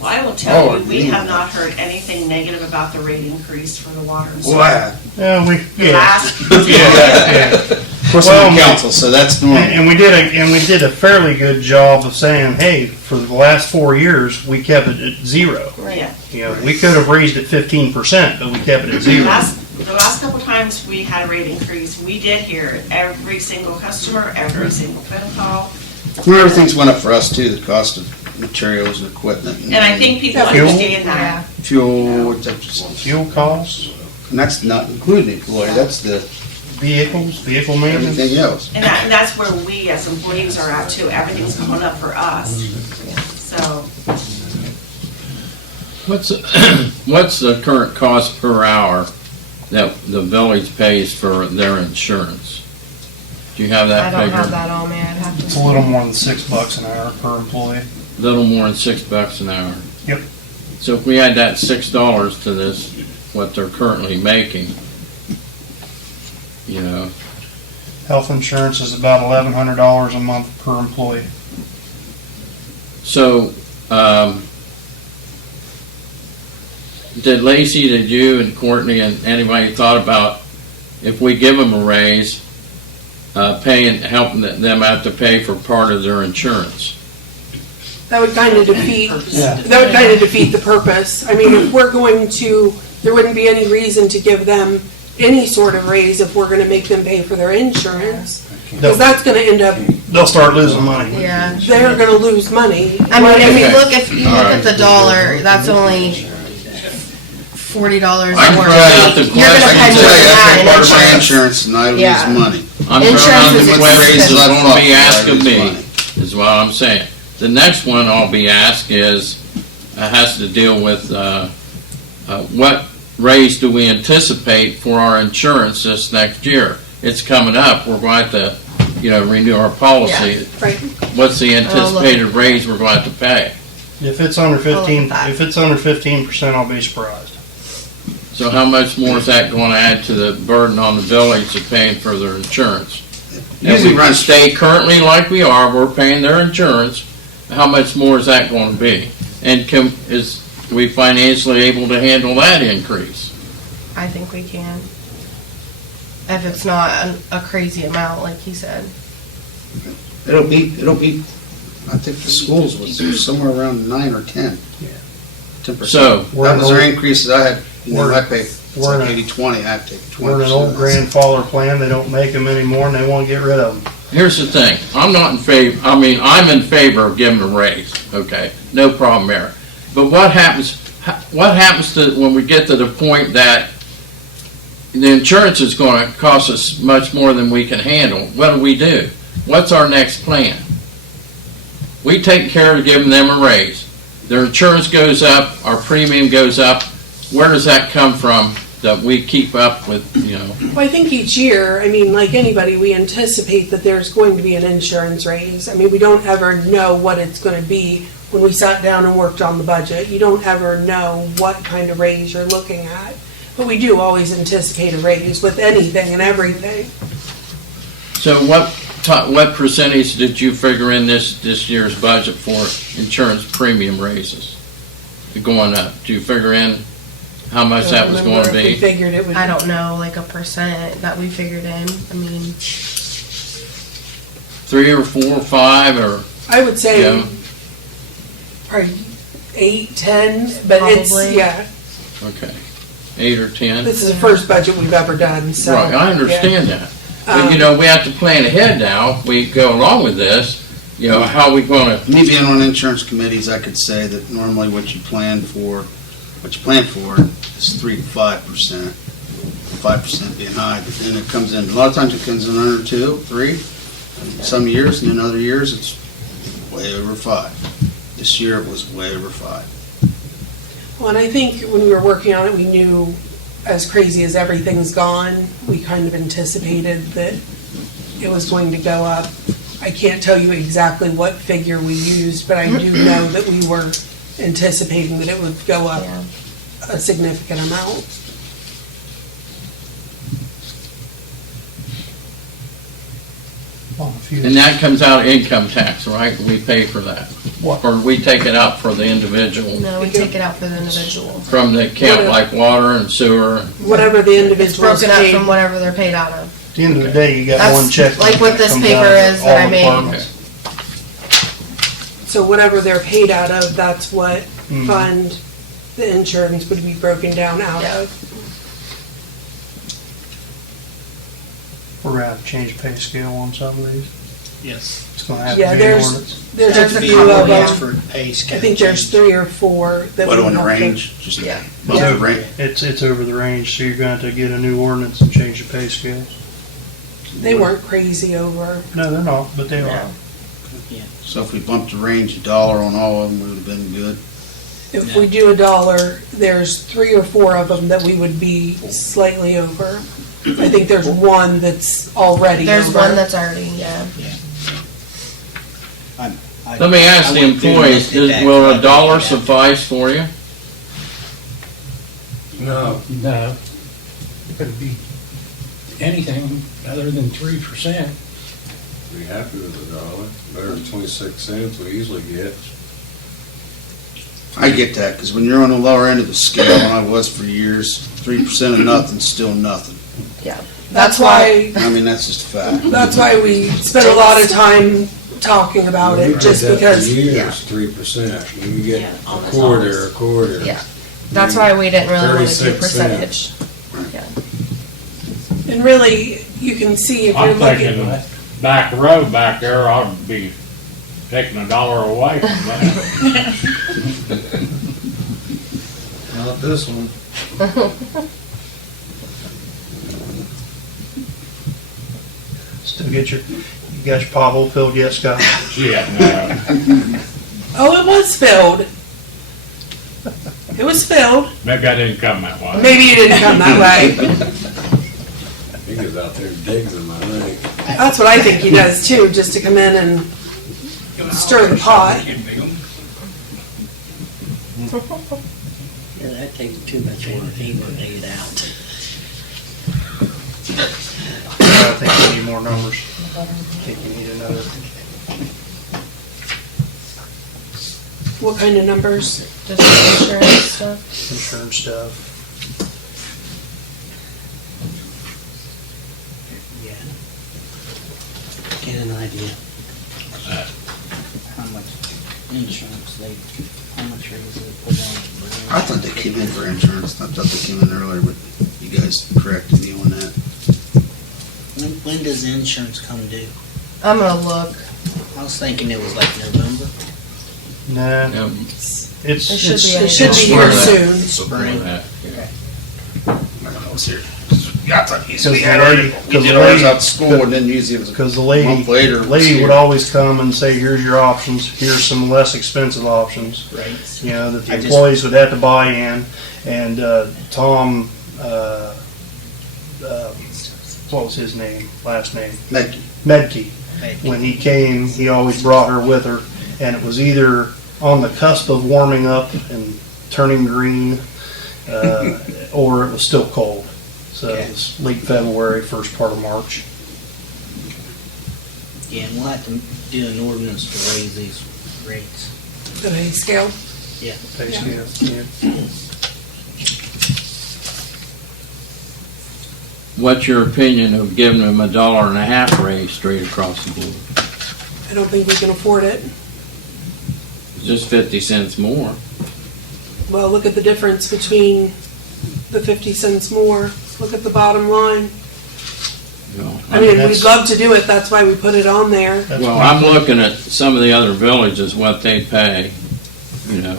Well, I will tell Oh, you, we yeah. have not heard anything negative about the rate increase for the water and sewer. Wow. Yeah, The last, yeah. Of course, Well, I'm council, so that's normal. And we did a fairly good job of saying, hey, for the last 4 years, we kept it at zero. yeah. You know, we could have raised it 15%, but we kept it at The zero. last couple times we had a rate increase, we did hear it. Every single customer, every single phone call. Well, everything's went up for us too, the cost of materials and equipment. And I think people Fuel? understand that. Fuel, Fuel costs, and that's not including the employee, that's the, vehicle maintenance. everything else. And that's where we as employees are at too. Everything's going up for us. So, What's the current cost per hour that the village pays for their insurance? Do you have I that don't figure? have that on me. I'd have It's to. a little more than $6 an hour per employee. Little more than $6 an hour. Yep. So if we add that $6 to this, what they're currently making, you know, Health insurance is about $1,100 a month per employee. so, did Lacey, did you and Courtney and anybody thought about if we give them a raise, helping them have to pay for part of their insurance? that would kind of defeat, Yeah. that would kind of defeat the purpose. I mean, if we're going to, there wouldn't be any reason to give them any sort of raise if we're gonna make them pay for their insurance. Because that's gonna end up, They'll start losing money. Yeah. they're gonna lose money. I mean, if you Okay. look, if you look at the dollar, that's only $40 I more. brought out the You're gonna question. pay I more tell than you, that that's in part of my insurance. insurance, and I lose Yeah. money. I'm Insurance trying is to expensive. is Let going to be fuck, asked I of lose me, money. is what I'm saying. The next one I'll be asked is, has to deal with, what raise do we anticipate for our insurance this next year? It's coming up, we're going to, renew our policy. Right. What's the anticipated raise we're going to pay? If it's under look at 15, that. if it's under 15%, I'll be surprised. So how much more is that going to add to the burden on the village of paying for their insurance? If Usually we runs, stay currently like we are, we're paying their insurance, how much more is that going to be? And is we financially able to handle that increase? I think we can. If it's not a crazy amount, like he said. it'll be, I think the schools was somewhere around 9 or 10. 10%. So, That was their increases I had, I pay, it's we're like in a- 80/20, I have to take 20%. We're in an old grandfather plan, they don't make them anymore and they wanna get rid of them. here's the thing, I'm not in favor, I'm in favor of giving a raise, okay? No problem there. But what happens to, when we get to the point that the insurance is gonna cost us much more than we can handle? What do? What's our next plan? We take care of giving them a raise. Their insurance goes up, our premium goes up. Where does that come from that we keep up with, Well, I think each year, I mean, like anybody, we anticipate that there's going to be an insurance raise. I mean, we don't ever know what it's gonna be. When we sat down and worked on the budget, you don't ever know what kind of raise you're looking at. But we do always anticipate a raise with anything and everything. So what percentage did you figure in this year's budget for insurance premium raises going up? Do you figure in how much that was going to Remember if we be? figured it would. I don't know, like a percent that we figured in. I mean, 3 or 4 or 5 or? I would say Yeah. probably 8, 10, but it's, Probably. yeah, Okay, 8 or 10? this is the first budget we've ever done, so. Right, I understand that. But Um, we have to plan ahead now. If we go along with this, how are we going to? Me being on insurance committees, I could say that normally what you plan for is 3 to 5%. 5% being high, but then it comes in, a lot of times it comes in under 2, 3. Some years, and in other years, it's way over 5. This year it was way over 5. Well, and I think when we were working on it, we knew, as crazy as everything's gone, we kind of anticipated that it was going to go up. I can't tell you exactly what figure we used, but I do know that we were anticipating that it would go up yeah. a significant amount. Well, if you- And that comes out of income tax, right? We pay for that. What? Or we take it out for the individual No, we take it out for the individual. from the account like water and sewer. Whatever the It's individual's broken up paid. from whatever they're paid out of. At the end of the day, you got That's one check. like what this comes paper out of is that all I made. departments. So whatever they're paid out of, that's what Mhm. fund the insurance would be broken down out of. We're gonna have to change pay scale on some of these. Yes. It's gonna have Yeah, to be an there's- ordinance. There's There's a a few couple, of yeah. them. For pay scale. I think there's 3 or 4 that we What, on the have to- range? Just Yeah. above the range? It's over the range, so you're gonna have to get a new ordinance and change the pay scales. They weren't crazy over. No, they're not, but they are. So if we bumped the range $1 on all of them, it would have been good. If we do $1, there's 3 or 4 of them that we would be slightly over. I think there's one that's already There's over. one that's already, yeah. Let me ask the employees, will $1 suffice for you? No, Could be. anything other than 3%. Be happy with $1, better than 26 cents we usually get. I get that, because when you're on the lower end of the scale, and I was for years, 3% of nothing's still nothing. That's why, I mean, that's just a fact. that's why we spent a lot of time talking about it, just because. Years, 3%, you get Yeah, a almost quarter, a quarter. Yeah. That's why we didn't really want to do 36 percentage. And really, you can see if you're I'm thinking looking. back road back there ought to be taking $1 away from that. Not this one. Still you got your pothole filled yet, Scott? Yeah, no, Oh, it was filled. It was filled. maybe I didn't come that way. Maybe you didn't come that way. He goes out there and digs them, I think. That's what I think he does too, just to come in and stir the pot. Yeah, that takes too much energy to dig it out. I think you need more numbers. I think you need another. What kind of numbers? Just the insurance stuff. Insurance stuff. Yeah. Get an idea. How much insurance how much raise they put on the bridge. I thought they came in for insurance. I thought they came in earlier, but you guys corrected me on that. When does the insurance come due? I'm gonna look. I was thinking it was like November. Nah, Yeah. It should be. It should be here soon. Spring. Yeah. I don't know, it's here. I thought Because the did ours out to school and then usually it was Because the a lady, month later. lady would always come and say, here's your options, here's some less expensive options, Right. you know, that the I just- employees would have to buy in. And Tom, what was his name, last name? Thank you. Medke. Right. When he came, he always brought her with her, and it was either on the cusp of warming up and turning green, or it was still cold. So it was late February, first part of March. Yeah, and we'll have to do an ordinance to raise these rates. The pay scale. Basically, yeah. What's your opinion of giving them $1.50 raise straight across the board? I don't think we can afford it. Just 50 cents more. Well, look at the difference between the 50 cents more. Look at the bottom line. You know, I mean, we'd that's- love to do it, that's why we put it on there. That's Well, pretty I'm good. looking at some of the other villages, what they pay, you know.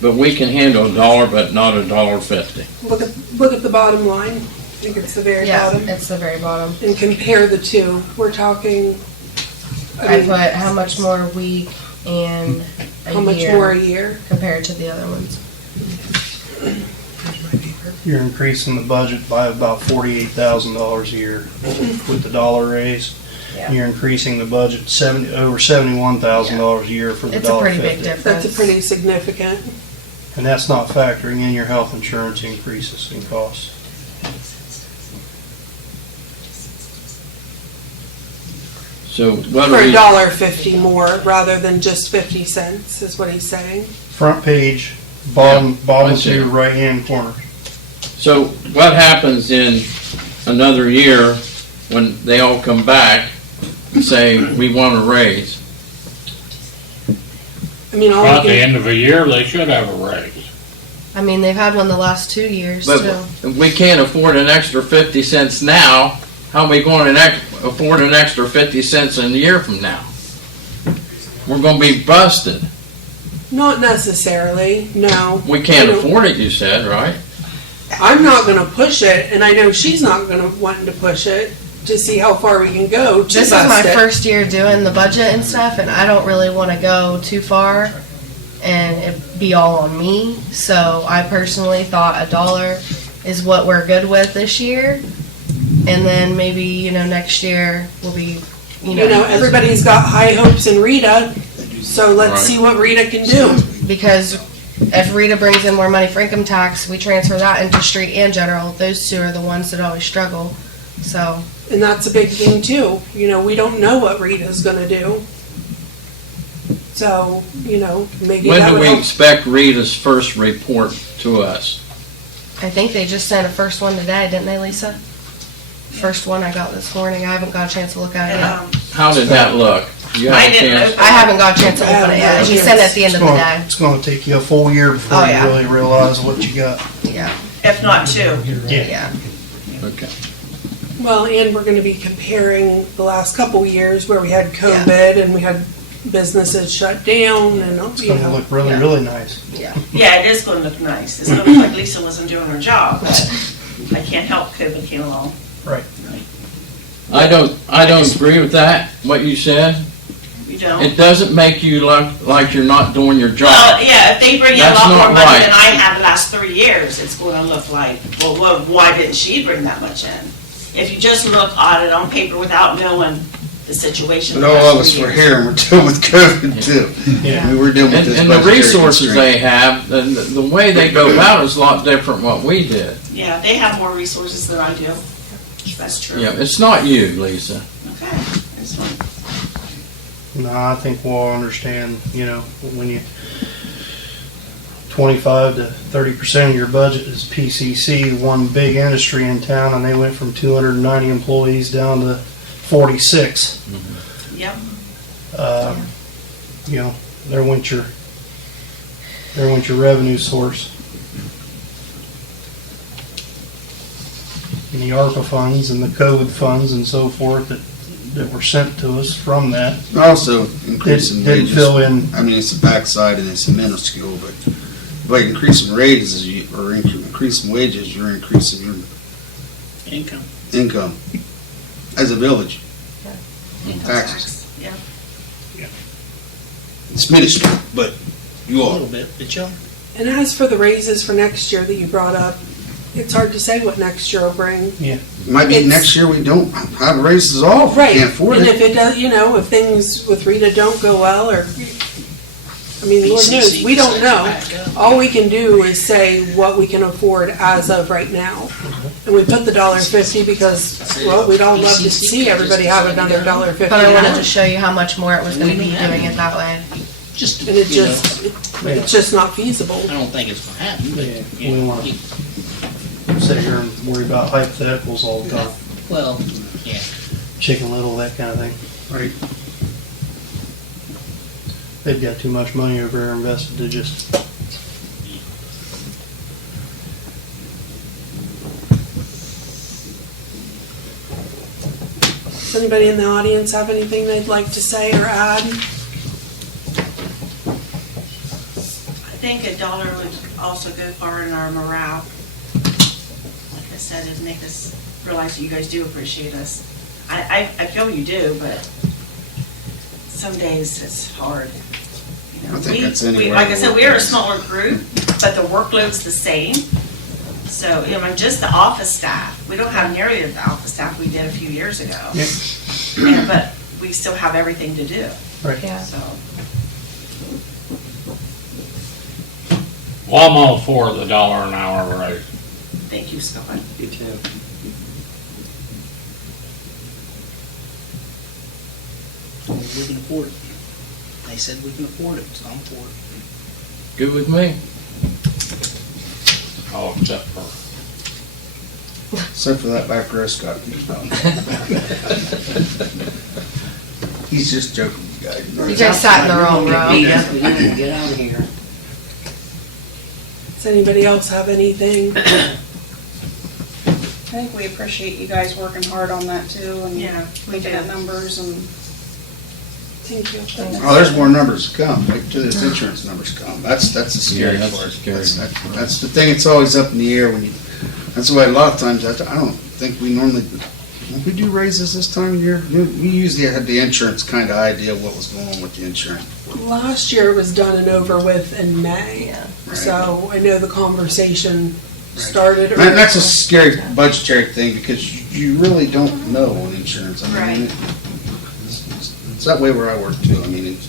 But we can handle $1, but not $1.50. Look at the bottom line. I think it's the very Yeah, bottom. it's the very bottom. And compare the two. We're talking, I I mean, put how much more a week and a how much year more a year? compared to the other ones. You're increasing the budget by about $48,000 a year with the dollar raise. Yeah. You're increasing the budget over $71,000 a year for the It's a pretty $1.50. big difference. That's a pretty significant. And that's not factoring in your health insurance increases in costs. So what For are we, $1.50 more rather than just 50 cents is what he's saying. Front page, bottom I see. two, right-hand corner. so what happens in another year when they all come back and say, we want a raise? I mean, all At we the can, end of a year, they should have a raise. I mean, they've had one the last 2 years But too. if we can't afford an extra 50 cents now, how are we going to afford an extra 50 cents in a year from now? We're going to be busted. not necessarily, no. We can't I don't- afford it, you said, right? I'm not gonna push it, and I know she's not gonna want to push it to see how far we can go to This is my bust it. first year doing the budget and stuff, and I don't really want to go too far and it be all on me. So I personally thought $1 is what we're good with this year, and then maybe next year will be You know, everybody's got high hopes in Rita, so let's Right. see what Rita can do. because if Rita brings in more money for income tax, we transfer that into street and general. Those two are the ones that always struggle. So And that's a big thing too. You know, we don't know what Rita's gonna do. So, maybe When that do would we help. expect Rita's first report to us? I think they just sent a first one today, didn't they, Lisa? First one I got this morning. I haven't got a chance to look at it yet. How did that look? You have I a didn't chance? know. I haven't got a chance to open it yet. She sent it at the end of the day. It's gonna take you a full year before Oh, you yeah. really realize what you got. Yeah, If not two. yeah. Okay. Well, and we're gonna be comparing the last couple years where we had COVID and we had businesses shut down and, It's gonna look really, Yeah. really nice. Yeah, it is gonna look nice. It's gonna look like Lisa wasn't doing her job, but I can't help COVID came along. I don't agree with that, what you said. You don't? It doesn't make you look like you're not doing your Well, job. yeah, if they bring in a That's lot more not money right. than I had the last 3 years, it's gonna look like, well, why didn't she bring that much in? If you just look at it on paper without knowing the situation. But the all last of us 3 were years. here and we're dealing with COVID too. Yeah. We were dealing with this And the budgetary resources constraint. they have, the way they go about it is a lot different what we did. Yeah, they have more resources than I do. That's true. Yeah, it's not you, Lisa. Okay, that's fine. No, I think we'll all understand, when you, 25 to 30% of your budget is PCC, one big industry in town, and they went from 290 employees down to 46. Yep. You know, their winter revenue source. And the ARPA funds and the COVID funds and so forth that were sent to us from that. Also, increasing Didn't wages. fill in. I mean, it's the backside and it's minuscule, but by increasing raises or increasing wages, you're increasing your Income. income as a village. Income Taxes. tax, yeah. It's minuscule, but you A are. little bit, but y'all. And as for the raises for next year that you brought up, it's hard to say what next year will bring. Might be It's- next year we don't have raises at all. If we Right, can't afford and it. if it does, you know, if things with Rita don't go well, or, I mean, Lord knows, we don't know. All we can do is say what we can afford as of right now. And we put the $1.50 because, well, we'd all love to see everybody have another $1.50. But I wanted to show you how much more it was gonna be doing it that way. Just, And it you know, just, it's just not feasible. I don't think it's gonna happen, but, Yeah, you we know, wanna sit here and worry about hypotheticals all the time. well, yeah. Chicken Little, that kind of thing. Right. They've got too much money over there invested to just. Does anybody in the audience have anything they'd like to say or add? I think $1 would also go far in our morale. Like I said, it'd make us realize that you guys do appreciate us. I feel you do, but some days it's hard. You know, I think that's we, anywhere like I in the said, we are a world. smaller group, but the workload's the same. So, you know, just the office staff, we don't have nearly the office staff we did a few years ago. Yeah. But we still have everything to do, Yeah. so. Well, I'm all for the $1 an hour raise. Thank you, Scott. You too. We can afford it. They said we can afford it, so I'm for it. Good with me. Oh, except for, Except for that back row, Scott. He's just joking, you guys. You guys sat in the wrong row. Beat up, we gotta get out of here. Does anybody else have anything? I think we appreciate you guys working hard on that too, and Yeah, we looking do. at numbers and. Thank you. Oh, there's more numbers to come. Wait till those insurance numbers come. That's the scary Yeah, that's part. scary. That's the thing. It's always up in the air when you. That's why a lot of times I don't think we normally. When we do raises this time of year, we usually had the insurance kind of idea what was going on with the insurance. Last year it was done and over with in May. Yeah. So I know the conversation started. And that's a scary budgetary thing because you really don't know on insurance. I mean, Right. it's that way where I work too. I mean, it's,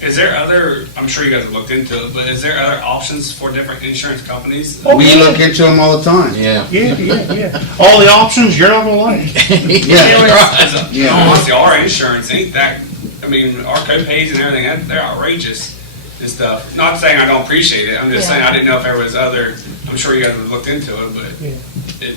Is there other, I'm sure you guys have looked into it, but is there other options for different insurance companies? we look into them all the time. Yeah. Yeah. All the options you're not gonna like. Yeah. Yeah. Honestly, our insurance ain't that, I mean, our co-pays and everything, they're outrageous and stuff. Not saying I don't appreciate it, I'm just Yeah. saying I didn't know if there was other, I'm sure you guys have looked into it, but Yeah. it,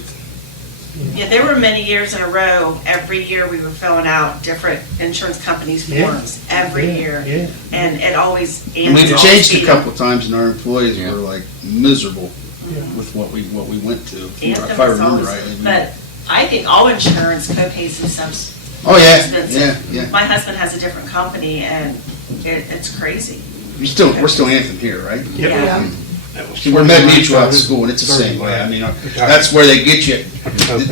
Yeah, there were many years in a row, every year we were filling out different insurance companies' Yeah. forms, every year. Yeah. And it always. And we've always changed a beat couple of times and our employees Yeah. were like miserable Yeah. with what we went to, Anthem if I is remember always- rightly. But I think all insurance co-pays and stuff's Oh, yeah, expensive. yeah. My husband has a different company and it's crazy. We're still Anthem here, right? Yeah. See, we're Med Mutual out of school, and it's the same way. I mean, that's where they get you.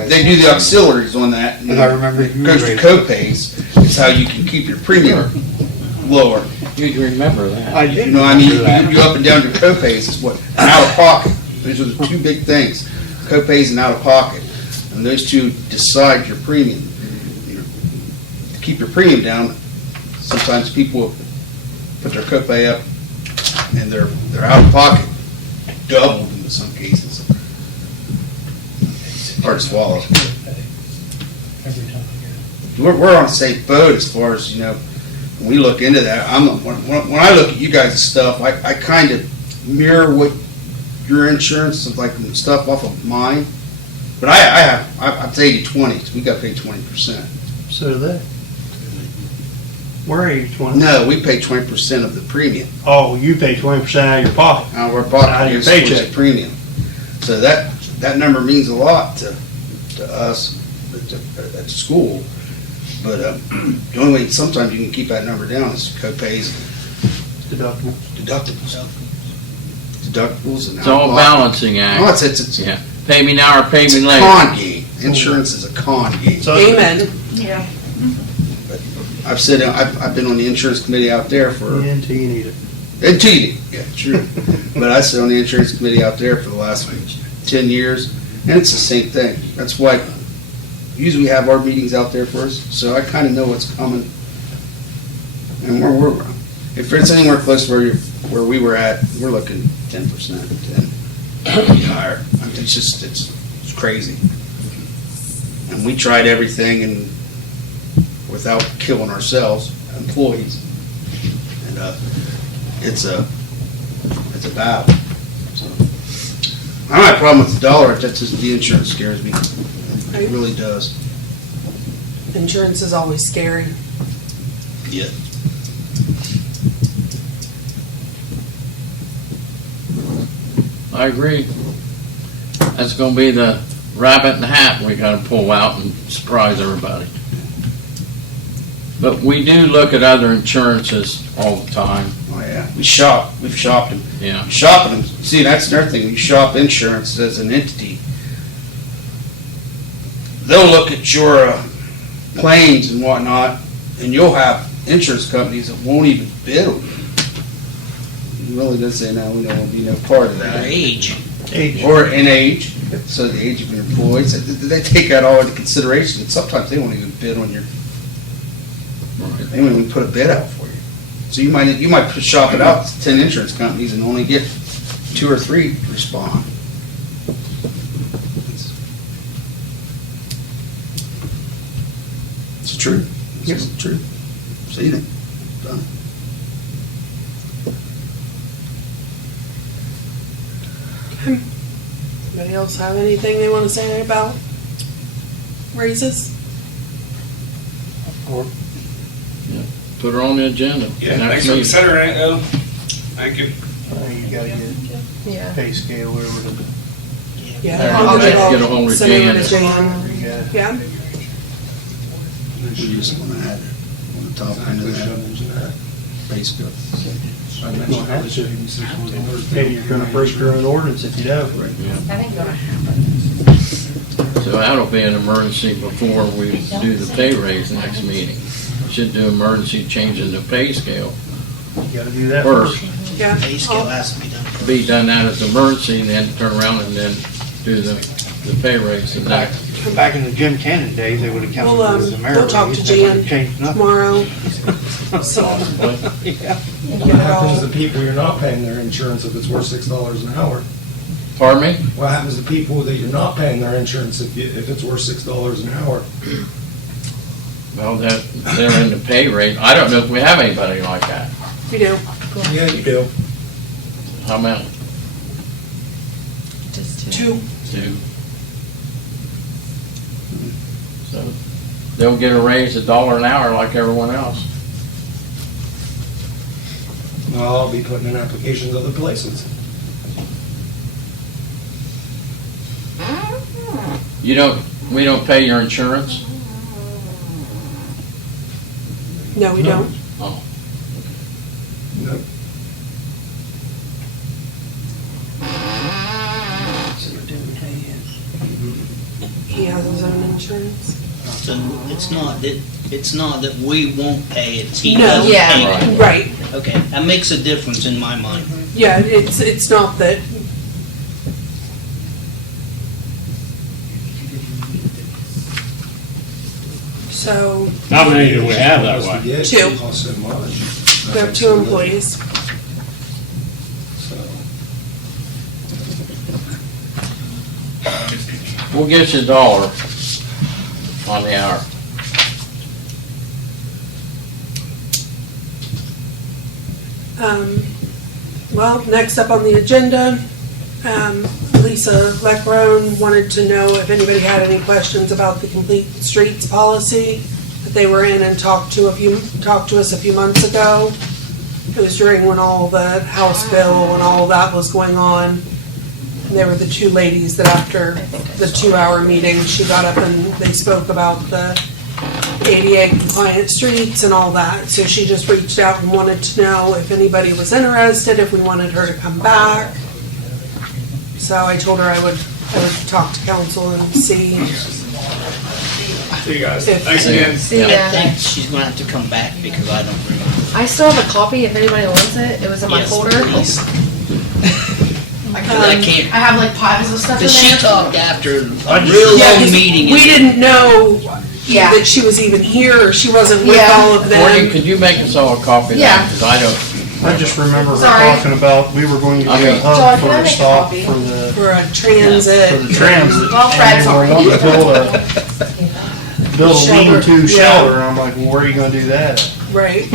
They do the auxiliaries on that. As I remember, you Goes to raised- co-pays, is how you can keep your premium lower. You'd remember that. I did. You know, what I mean, remember that. you go up and down your co-pays is what, and out of pocket. Those are the two big things, co-pays and out of pocket. And those two decide your premium. To keep your premium down, sometimes people put their co-pay up and they're out of pocket, doubled in some cases. Hard to swallow. We're on the same boat as far as, you know, when we look into that. When I look at you guys' stuff, I kind of mirror what your insurance is like, stuff off of mine. But it's 80/20, so we got to pay 20%. So do they. We're 80/20. No, we pay 20% of the premium. Oh, you pay 20% out of your pocket. Out of our Out pocket of your is towards paycheck. the premium. So that number means a lot to us at school. But the only way sometimes you can keep that number down is co-pays, Deductible. deductibles, and It's all out-of-pocket. balancing act. No, it's Yeah. Pay me now or pay it's me a later. con game. Insurance is a con game. So Amen. Yeah. I've been on the insurance committee out there for, yeah, until you need it. until you, yeah, true. But I sit on the insurance committee out there for the last 10 years, and it's the same thing. That's why usually we have our meetings out there first, so I kind of know what's coming. And if it's anywhere close to where we were at, we're looking 10%, 10 higher. I mean, it's crazy. And we tried everything and without killing ourselves, employees. And it's a battle. So, I don't have a problem with the dollar, that's just the insurance scares me. It really does. Insurance is always scary. Yeah. I agree. That's gonna be the rabbit in the hat we gotta pull out and surprise everybody. But we do look at other insurances all the time, Oh, yeah. We've shopped them. yeah. Shopping them. See, that's another thing. When you shop insurance as an entity, they'll look at your claims and whatnot, and you'll have insurance companies that won't even bid on you. You really does say, no, we don't want to be no part of that. Age. Age. Or in age, so the age of your employees, they take that all into consideration, and sometimes they won't even bid on your, they won't even put a bid out for you. So you might shop it out to 10 insurance companies and only get 2 or 3 to respond. It's true. It's true. Seen it. Done it. Anybody else have anything they want to say about raises? Put her on the agenda. Yeah, Next thanks for meeting. considering it, though. Thank you. You gotta get Yeah. pay scale over to the, Yeah. I'll get a hold of Send it Jan. to Jan. you gotta, Yeah. We just want to add it on the top end of that. Pay scale. you don't have to. Maybe you're gonna break your own ordinance if you don't. That ain't gonna happen. So that'll be an emergency before we do the pay raise next meeting. Should do emergency change in the pay scale You gotta do that first. first. Yeah. Pay scale has to be done first. Be done that as emergency, and then turn around and then do the pay raise the next. Back in the Jim Cannon days, they would have counted We'll, it as a merit we'll talk to raise, they would've Jan changed nothing. tomorrow. So, Yeah. get What it happens all. to people you're not paying their insurance if it's worth $6 an hour? Pardon me? What happens to people that you're not paying their insurance if it's worth $6 an hour? Well, they're in the pay rate. I don't know if we have anybody like that. We do. Yeah, you do. How many? Just 2. Two. So they'll get a raise $1 an hour like everyone else. Well, I'll be putting in applications other places. We don't pay your insurance? No, we don't. Oh. Nope. He has his own insurance. So it's not that we won't pay it, he No. doesn't Yeah. pay it. Right. Okay, that makes a difference in my mind. Yeah, it's not that. So, How many do we have that Supposed to way? get, 2. it costs so much. we have 2 employees. So, We'll get you $1 on the hour. Well, next up on the agenda, Lisa Leckrone wanted to know if anybody had any questions about the complete streets policy that they were in and talked to us a few months ago. It was during when all the House bill and all that was going on. And they were the two ladies that after the 2-hour meeting, she got up and they spoke about the ADA compliant streets and all that. So she just reached out and wanted to know if anybody was interested, if we wanted her to come back. So I told her I would talk to council and see. See you guys. If- Thanks again. See I ya. think she's gonna have to come back because I don't remember. I still have a copy if anybody wants it. It was in my Yes, folder. please. I can't- have like piles of stuff in Cause she there. talked after a I just- real Yeah, long 'cause meeting. we didn't know Yeah. that she was even here, or she wasn't with Yeah. all of Courtney, them. could you make us all a copy of Yeah. that? Because I don't. I just remember her Sorry. talking about, we were going to I be a mean- John, hub can for I a make a stop copy? for the For a transit. for the transit. Well, Fred's and they were already- wanting to build a Shelter. lean-to Yeah. shelter, and I'm like, well, where are you gonna do that? Right.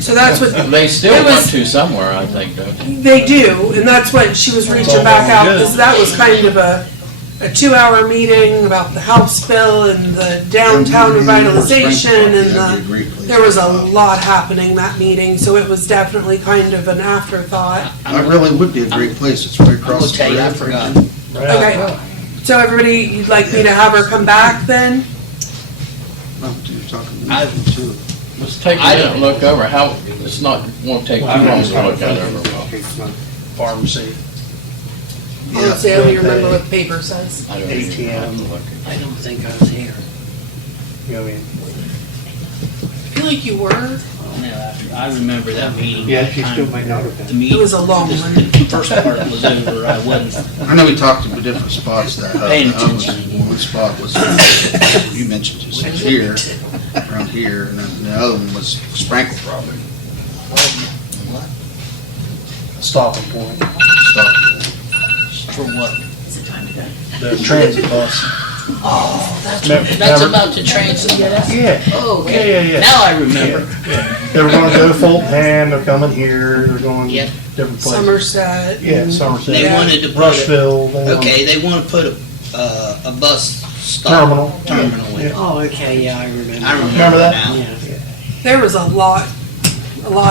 So that's what, They still It was- want to somewhere, I think, don't they they? do, and that's what she was reaching all back well out, and because good. that was kind of a 2-hour meeting about the House bill and the downtown revitalization and there was a lot happening that meeting, so it was definitely kind of an afterthought. That really would be a great place. It's right I'm gonna across the tell you, I road. forgot. Okay, so everybody, you'd like me to have her come back then? No, you're talking to I- me too. Let's take a I minute don't- and look over how, it's not, won't take too long to look at it over. Pharmacy, Honestly, I don't even remember what the paper says. I don't even have to look. I don't think I was here. you know what I mean? I feel like you were. No, I remember that meeting. Yeah, she Time still may not have The been. It meeting, was a long one. the first part was over, I wasn't. I know we talked about different spots that, Paying that was, attention. one spot was, you mentioned just here, around here, and then the other one was Sprankle property. Stopping point, Stop. For what? the transit bus. That's Remember- about the transit. Yeah. Oh, Yeah, yeah, yeah. Now I remember. They were gonna go to Fulton Hand, they're coming here, they're going Yep. different places. Somerset. Yeah, and- Somerset. They wanted to put it, Rushville. they wanted- okay, they wanna put a bus stop. Terminal. Terminal in. Yeah. Oh, okay, yeah, I remember. I Remember remember that? now. There was a lot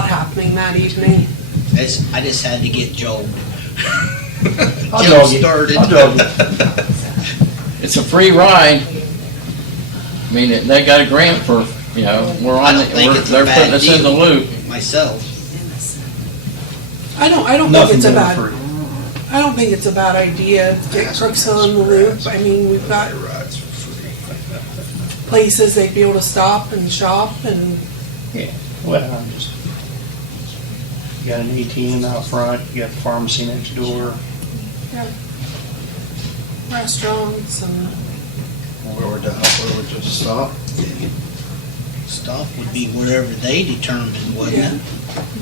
happening that evening. I just had to get Joel. I'll Jump dog you. started. I'll dog you. It's a free ride. I mean, they got a grant for, you know, we're I on, don't think it's a they're bad putting us in the deal. loop. Myself. I don't think Nothing it's a going bad, free. I don't think it's a bad idea to get Crooksville in the loop. I mean, we've got places they'd be able to stop and shop and, Well, I'm just, you got an ATM out front, you got the pharmacy next door. restaurants and, Where would just stop? Stop would be wherever they determined, wouldn't it?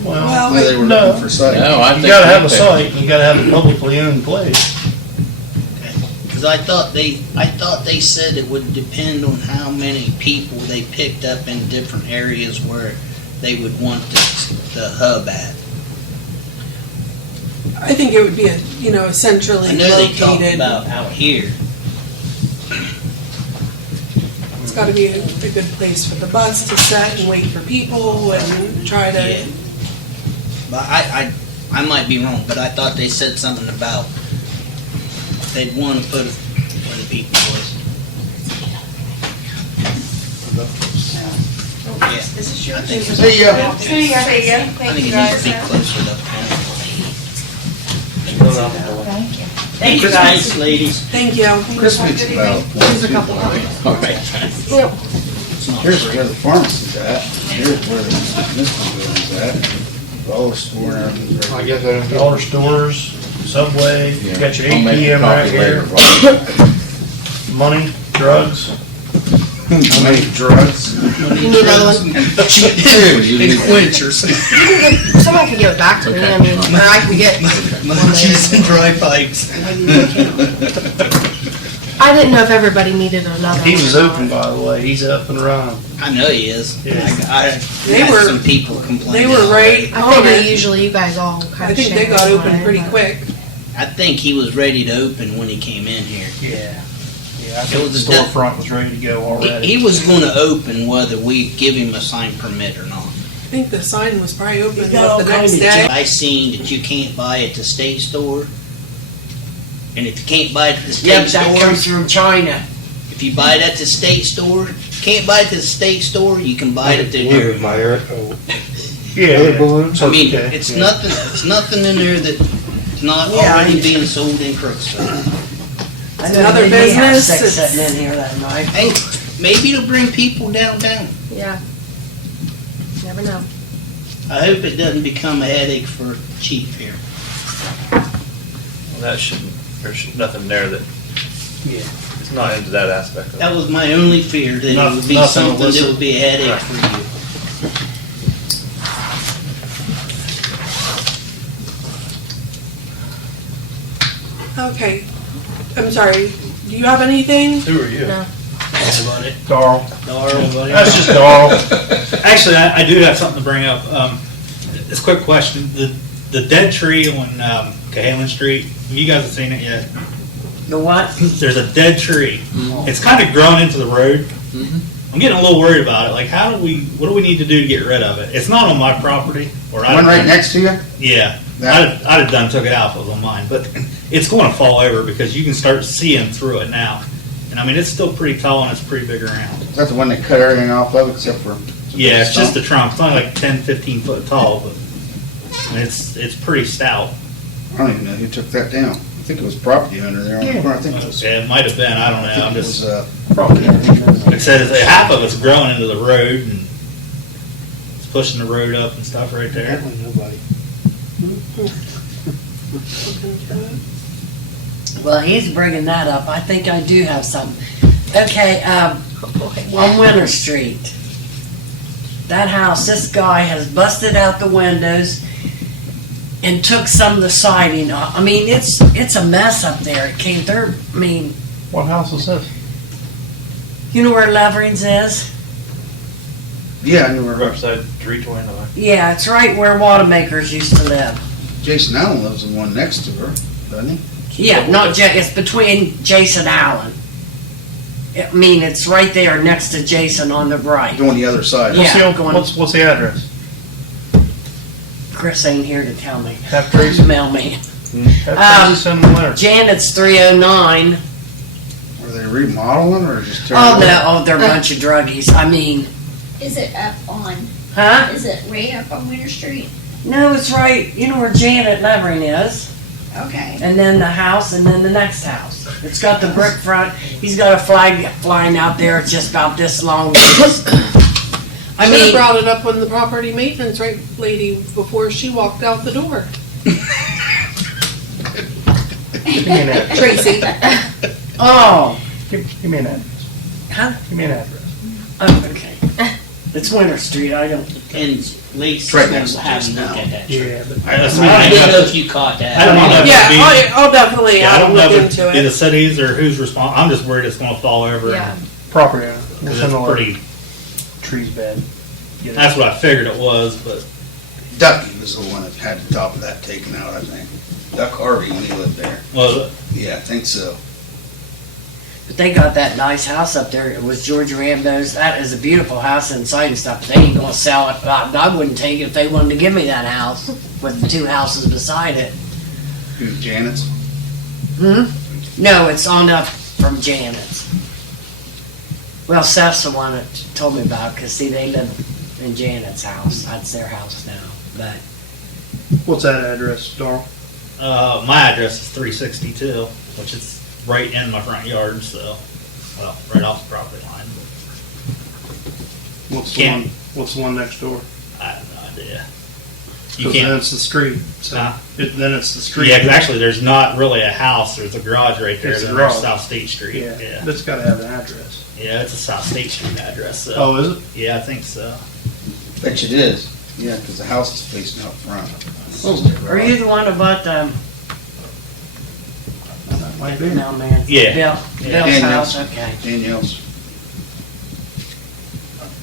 Well, Where they were no. looking for site. No, I think. You gotta have a we- site, you gotta have a publicly owned place. Because I thought they said it would depend on how many people they picked up in different areas where they would want the hub at. I think it would be centrally I know they talked located. about out here. It's gotta be a good place for the bus to set and wait for people and try Yeah. to, But I might be wrong, but I thought they said something about they'd want to put it where the people was. Yeah. This is your. I think it's- See ya. See ya. I think it needs to be closer to. Thank you, guys. Thanks, ladies. thank you. Chris makes about Here's a couple. All right. Yep. Here's where the pharmacy's at, here's where the municipal building's at, dollar store and everything's I right. guess I don't get Dollar stores, Subway, you got your I'll make a ATM right copy here, later. money, drugs. How many drugs? You need another one? And quenchers. Someone could give it back to me, I mean, or I could get. Munchies and dry pipes. I didn't know if everybody needed another one. He was open, by the way, he's up and running. I know he is. Yeah. I They had were- some people complaining. They were right I on figure it. usually you guys all kind I of think they share got in open mine, pretty but- quick. I think he was ready to open when he came in here. Yeah. Yeah, I It think the was a done- storefront was ready to go already. He was gonna open whether we give him a sign permit or not. I think the sign was probably open He's got all the next kinds of day. I seen that you can't buy at the state store. And if you can't buy it at the state Yep, store. that comes from China. If you buy it at the state store, can't buy it at the state store, you can buy it at the dairy. Yeah. balloons? I mean, Okay. it's nothing in there that's not already being sold in Crooksville. I It's know another they may have business, six it's- sitting in here that night. Hey, maybe it'll bring people downtown. Yeah. Never know. I hope it doesn't become a headache for chief here. That shouldn't, there's nothing there that, Yeah. it's not into that aspect of it. That was my only fear, that it would be Nothing something that illicit. would be a headache Right. for you. Okay, I'm sorry, do you have anything? Who are you? No. Darl. Darl. That's just Darl. Actually, I do have something to bring up. It's a quick question. The dead tree on Cahalan Street, you guys have seen it yet? The what? There's a dead tree. It's kind of grown into the road. I'm getting a little worried about it. Like, what do we need to do to get rid of it? It's not on my property. Or One right next to you? Yeah. That- I'd have done took it out if it was on mine. But it's going to fall over because you can start seeing through it now. And I mean, it's still pretty tall and it's pretty big around. Is that the one that cut everything off of except for? Yeah, it's just the trunk. It's only like 10, 15 foot tall, but I mean, it's pretty stout. I don't even know who took that down. I think it was property owner there on the corner. I think it was. Yeah, it might have been. I don't know. I'm It just. was, property owner. Like I said, half of it's growing into the road and it's pushing the road up and stuff right there. That was nobody. Well, he's bringing that up. I think I do have something. Okay, on Winter Street. That house, this guy has busted out the windows and took some of the siding off. I mean, it's a mess up there. It came through, I mean, What house is this? you know where Leverings is? Yeah, I knew where Upside 329. Yeah, it's right where Watermakers used to live. Jason Allen lives in one next to her, doesn't he? Yeah, not it's between Jason Allen. I mean, it's right there next to Jason on the right. Going the other side. Yeah, What's the address? Chris ain't here to tell me. Have Tracy, Mailman. have Tracy send them a letter. Janet's 309. Were they remodeling or just tearing Oh, it no, down? they're a bunch of druggies. I mean, Is it up on, huh? is it way up on Winter Street? No, it's right, you know where Janet Levering is? Okay. And then the house, and then the next house. It's got the brick front. He's got a flag flying out there. It's just about this long. I Should've mean, brought it up when the property maintenance lady, before she walked out the door. Give me an address. Tracy. oh, Give me an address. huh? Give me an address. Oh, okay. It's Winter Street. I don't. Depends, Lake's Right gonna next to have a Jason look Allen. at that tree. Yeah, but I just I didn't know if you caught that. I don't know if Yeah, it'd be- I'll definitely, Yeah, I I'll don't know look if into it's the it. cities or who's responsible. I'm just worried it's going to fall over. Yeah. property owner. We'll Because send a it's letter. pretty. Trees bad. Get it. That's what I figured it was, but Ducky was the one that had the top of that taken out, I think. Duck Harvey when he lived there. well, Yeah, I think so. But they got that nice house up there. It was George Rambo's. That is a beautiful house inside and stuff. They ain't gonna sell it. I wouldn't take it if they wanted to give me that house with the two houses beside it. Who's Janet's? Hmm? No, it's on up from Janet's. Well, Seth's the one that told me about it, because see, they live in Janet's house. That's their house now. But What's that address, Darl? my address is 362, which is right in my front yard. So, well, right off the property line. What's the Can't- one? What's the one next door? I have no idea. You 'Cause then can't. it's the street. So Huh? then it's the street. Yeah, 'cause actually, there's not really a house. There's a garage right there. It's a Then there's garage. South State Street. Yeah, Yeah. but it's got to have an address. Yeah, it's a South State Street address. So. Oh, is it? Yeah, I think so. Bet you it is. Yeah, because the house is facing out front. are you the one about That might be. No, man. Yeah. Bill's Daniel's. house, okay. Danielle's.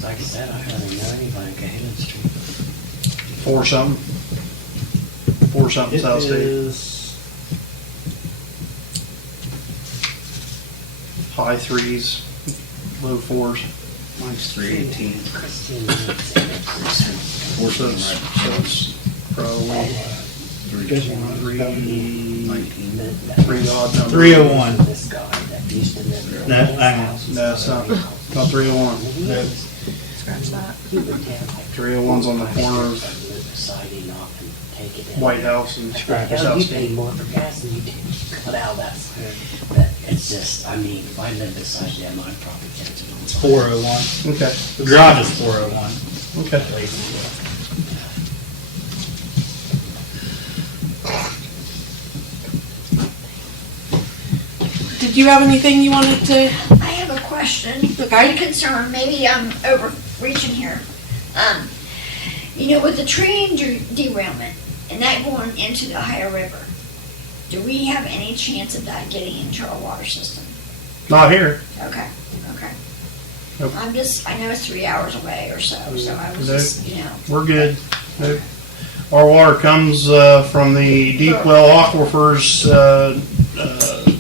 Like I said, I hardly know anybody in Cahalan Street. 4 something. 4 something It South State. is high threes, low fours. Mine's 318. So it's probably three odd number. 301. No, hang on. No, it's not 301. No. 301's on the corner of White House and South State. But it's just, I mean, if I lived beside them, I'd probably catch it on fire. 401. Okay. The garage is 401. Okay. Did you have anything you wanted to? I have a question, Okay. a concern, maybe I'm overreaching here. You know, with the train derailment and that going into the Ohio River, do we have any chance of that getting into our water system? Not here. Okay, okay. Nope. I know it's 3 hours away or so, so I was Nope. just, you know. We're good. Nope. Our water comes from the deep well aquifers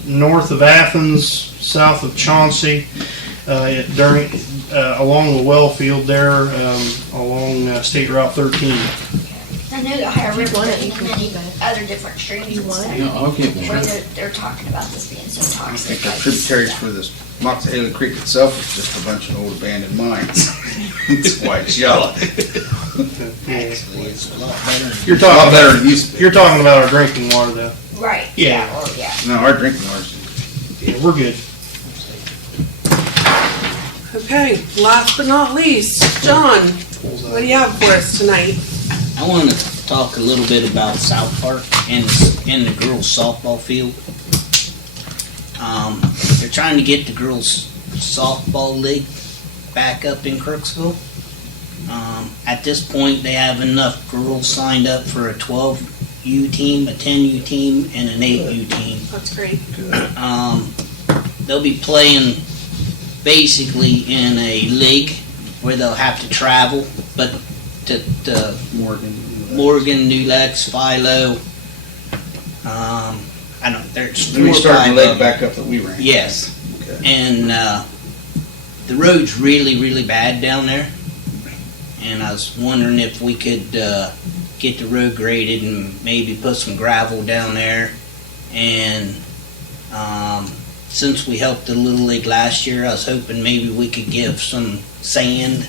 north of Athens, south of Chauncey, along the well field there, along State Route 13. I know the Ohio River, want it, but you even can many keep it. other different streams and want stuff. it? Yeah, I'll get one. Where they're talking about this being so I toxic. think the tributaries for this Moxahela Creek itself is just a bunch of old abandoned mines. That's why it's yellow. Actually, it's a lot better. You're It's a lot talking better than it used to be. You're talking about our drinking water, though. Right. Yeah. Oh, yeah. No, our drinking water's. Yeah, we're good. Okay, last but not least, John, what do you have for us tonight? I want to talk a little bit about South Park and the girls softball field. They're trying to get the girls softball league back up in Crooksville. At this point, they have enough girls signed up for a 12U team, a 10U team, and an 8U team. That's great. They'll be playing basically in a league where they'll have to travel, but to Morgan, New Lex, Philo. I don't. There's Then we 4 or start 5 the of leg them. back up that we ran. Yes, Okay. and the road's really, really bad down there. And I was wondering if we could get the road graded and maybe put some gravel down there. And since we helped the Little League last year, I was hoping maybe we could give some sand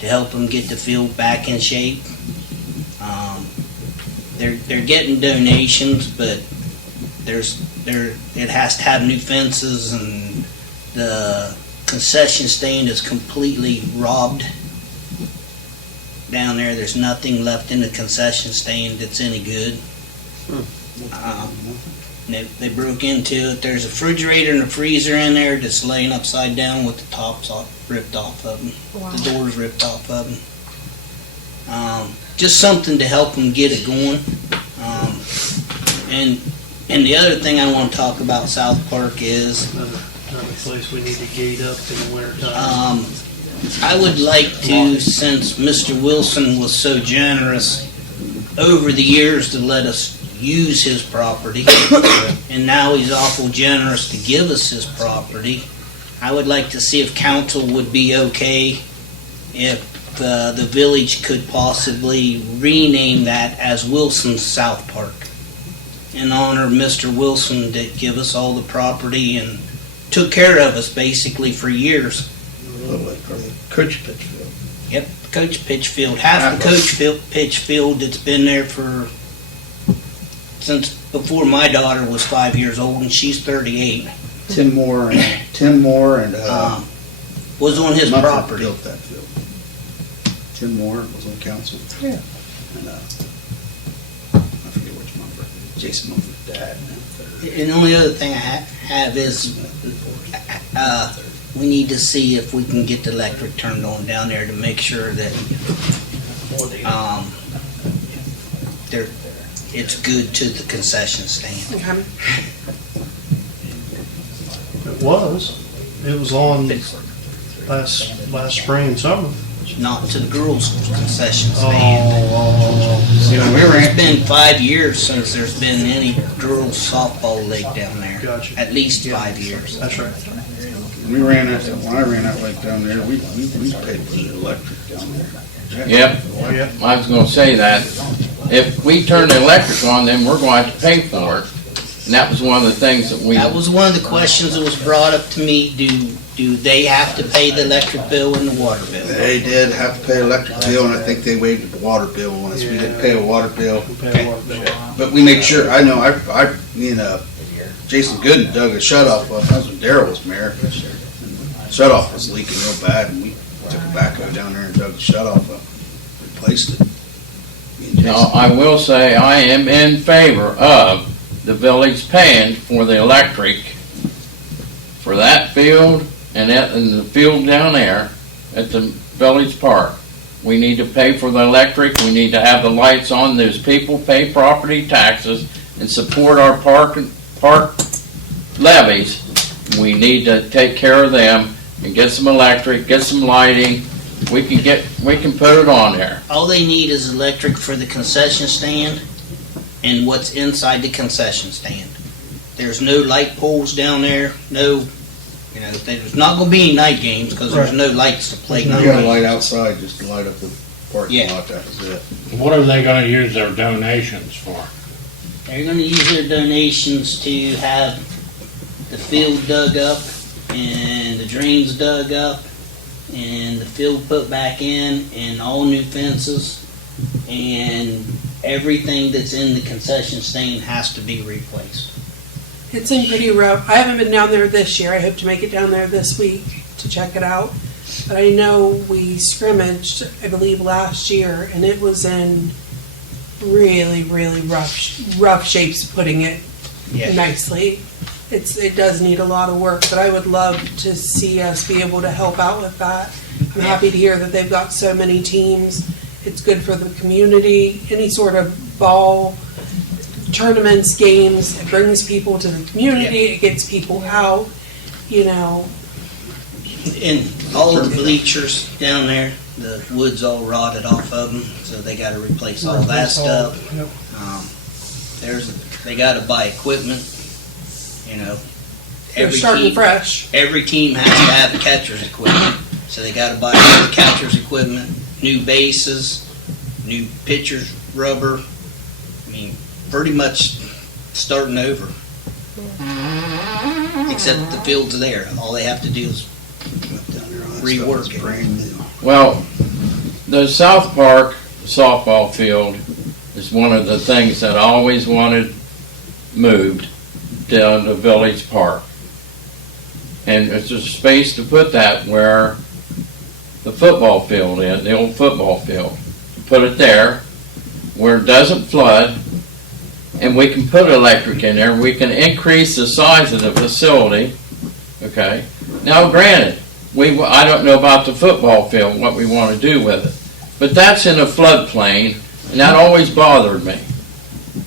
to help them get the field back in shape. They're getting donations, but it has to have new fences, and the concession stand is completely robbed down there. There's nothing left in the concession stand that's any good. They broke into it. There's a refrigerator and a freezer in there that's laying upside down with the tops ripped off of them. Wow. The doors ripped off of them. Just something to help them get it going. And the other thing I want to talk about South Park is Another place we need to gate up in the wintertime. I would like to, since Mr. Wilson was so generous over the years to let us use his property, and now he's awful generous to give us his property, I would like to see if council would be okay if the village could possibly rename that as Wilson's South Park in honor of Mr. Wilson that give us all the property and took care of us basically for years. Coach Pitchfield. Yep, Coach Pitchfield. Half the Coach Pitchfield that's been there since before my daughter was 5 years old, and she's 38. Tim Moore and was on his Mumford property. built that field. Tim Moore was on council. Yeah. And I forget which Mumford. Jason Mumford's dad. And the only other thing I have is we need to see if we can get the electric turned on down there to make sure that it's good to the concession stand. Okay. It was on last spring and summer. Not to the girls' concession stand. See, when we ran, It's been 5 years since there's been any girls' softball league down there. Gotcha. At least 5 years. That's right. When I ran that lake down there, we paid for the electric down there. Yep. I was gonna say that. If we turn the electric on, then we're going to have to pay for it. And that was one of the things that we. That was one of the questions that was brought up to me. Do they have to pay the electric bill and the water bill? They did have to pay electric bill, and I think they waived the water bill on us. We didn't pay a water bill. But we made sure, I know, me and Jason Gooden dug a shut-off up. That was when Darrell was mayor. Shut-off was leaking real bad, and we took a backhoe down there and dug the shut-off up, replaced it. Now, I will say I am in favor of the village paying for the electric for that field and the field down there at the village park. We need to pay for the electric. We need to have the lights on. Those people pay property taxes and support our park levies. We need to take care of them and get some electric, get some lighting. We can put it on there. All they need is electric for the concession stand and what's inside the concession stand. There's no light poles down there, there's not gonna be any night games because there's no lights to play night We got a games. light outside just to light up the parking Yeah. lot, that was it. What are they gonna use their donations for? They're gonna use their donations to have the field dug up and the drains dug up and the field put back in and all new fences and everything that's in the concession stand has to be replaced. It's in pretty rough. I haven't been down there this year. I hope to make it down there this week to check it out. But I know we scrimmaged, I believe, last year, and it was in really, really rough shapes, putting it nicely. It does need a lot of work, but I would love to see us be able to help out with that. I'm happy to hear that they've got so many teams. It's good for the community. Any sort of ball tournaments, games, it brings people to the community. It gets people out, And all of the bleachers down there, the wood's all rotted off of them, so they gotta replace all that stuff. They gotta buy equipment, They're starting fresh. Every team has to have catcher's equipment, so they gotta buy all the catcher's equipment, new bases, new pitcher's rubber. I mean, pretty much starting over. Except the field's there. All they have to do is rework it. Well, the South Park softball field is one of the things that I always wanted moved down to Village Park. And it's a space to put that where the football field is, the old football field. Put it there where it doesn't flood, and we can put electric in there. We can increase the size of the facility. Okay. Now, granted, I don't know about the football field, what we want to do with it, but that's in a floodplain, and that always bothered me.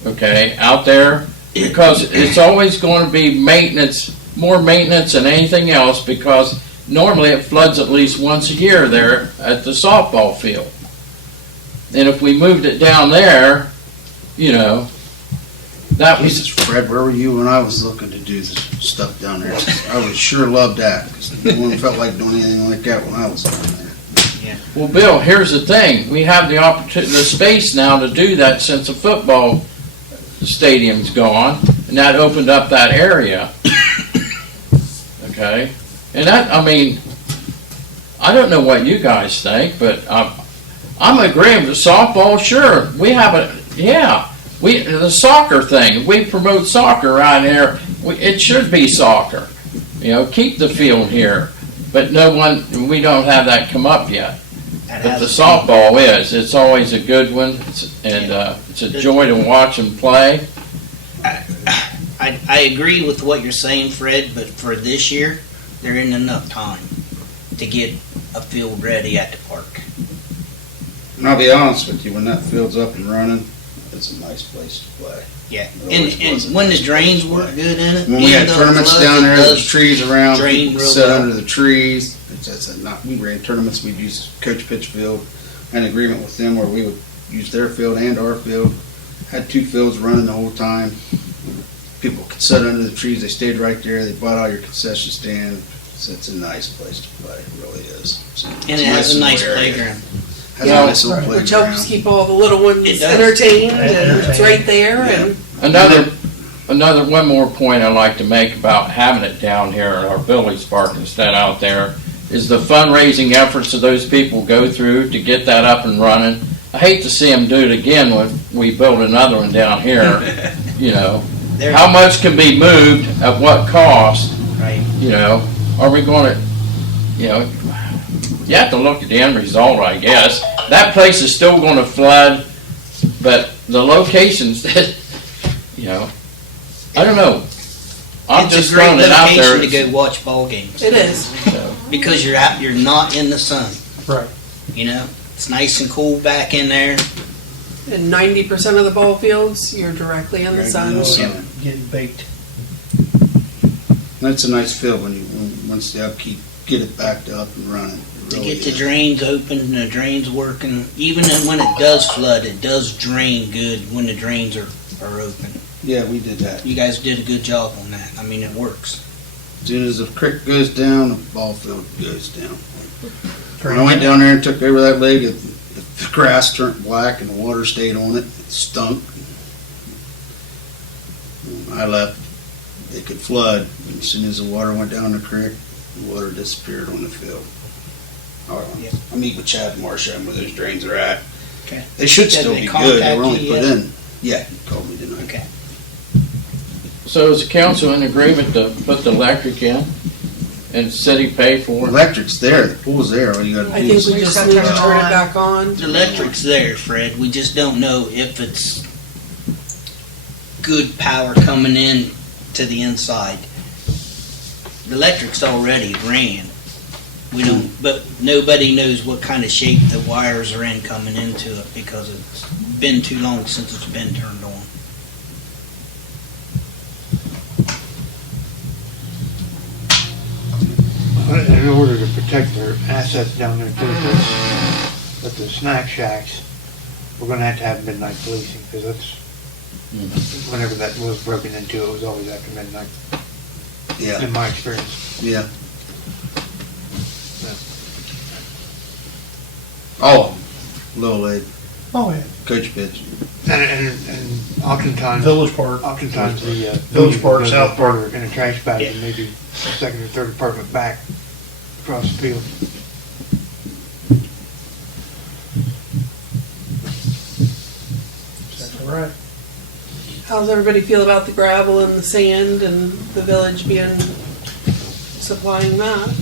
Okay, out there, because it's always going to be maintenance, more maintenance than anything else, because normally it floods at least once a year there at the softball field. And if we moved it down there, that was... Jesus, Fred, where were you when I was looking to do this stuff down there? I would sure love that, because no one felt like doing anything like that when I was down there. Well, Bill, here's the thing. We have the opportunity, the space now to do that since the football stadium's gone, and that opened up that area. Okay? And that, I mean, I don't know what you guys think, but I'm agreeing with softball, sure. We have the soccer thing. We promote soccer around here. It should be soccer. Keep the field here. But we don't have that come up yet. But the softball is. It's always a good one, it's a joy to watch them play. I agree with what you're saying, Fred, but for this year, there isn't enough time to get a field ready at the park. And I'll be honest with you, when that field's up and running, it's a nice place to play. Yeah, and when the drains work good in it. When we had tournaments down there, there's trees around, drain people real sit well. under the trees. We ran tournaments, we'd use Coach Pitchfield, had an agreement with them where we would use their field and our field. Had two fields running the whole time. People could sit under the trees, they stayed right there, they bought out your concession stand. So it's a nice place to play, it really is. And it has a nice playground. Has a nice little Which playground. helps keep all the little ones It does. entertained, and it's right there, and Another one more point I'd like to make about having it down here at our village park instead out there is the fundraising efforts that those people go through to get that up and running. I hate to see them do it again when we build another one down here, you know. How much can be moved at what cost? Right. You know, are we going to, you know, you have to look at the end result, I guess. That place is still going to flood, but the locations that, you know, I don't know. I'm It's just a great throwing it out there. location to go watch ball games. it is. Because you're not in the sun. Right. You know, it's nice and cool back in there. And 90% of the ball fields, you're directly in the Right sun. in the sun. Getting baked. That's a nice feel once the upkeep, get it backed up and running. It To really get the is. drains open and the drains working, even when it does flood, it does drain good when the drains are open. Yeah, we did that. You guys did a good job on that. I mean, it works. As soon as the creek goes down, the ball field goes down. When I went down there and took over that lake, if the grass turned black and the water stayed on it, it stunk. When I left, they could flood. And as soon as the water went down the creek, the water disappeared on the field. I meet with Chad and Marcia where those drains are at. Okay. They should Did still they be good. They were contact only you put yet? in. Yeah, he called me tonight. Okay. So is the council in agreement to put the electric in and city pay for it? Electric's there. The pool's there. All you gotta I do think is. we just need to turn it back on. The electric's there, Fred. We just don't know if it's good power coming in to the inside. The electric's already ran. We don't, but nobody knows what kind of shape the wires are in coming into it because it's been too long since it's been turned on. In order to protect their assets down there too, but the snack shacks, we're gonna have to have midnight policing, because that's, whenever that was broken into, it was always after midnight, Yeah. in my experience. Yeah. Oh, Little League. Oh, yeah. Coach pitch. And oftentimes. Village Park. Oftentimes the. Village Park, goes South Park. In a trash bag and maybe second or third apartment back across the field. Exactly right. How's everybody feel about the gravel and the sand and the village being, supplying that?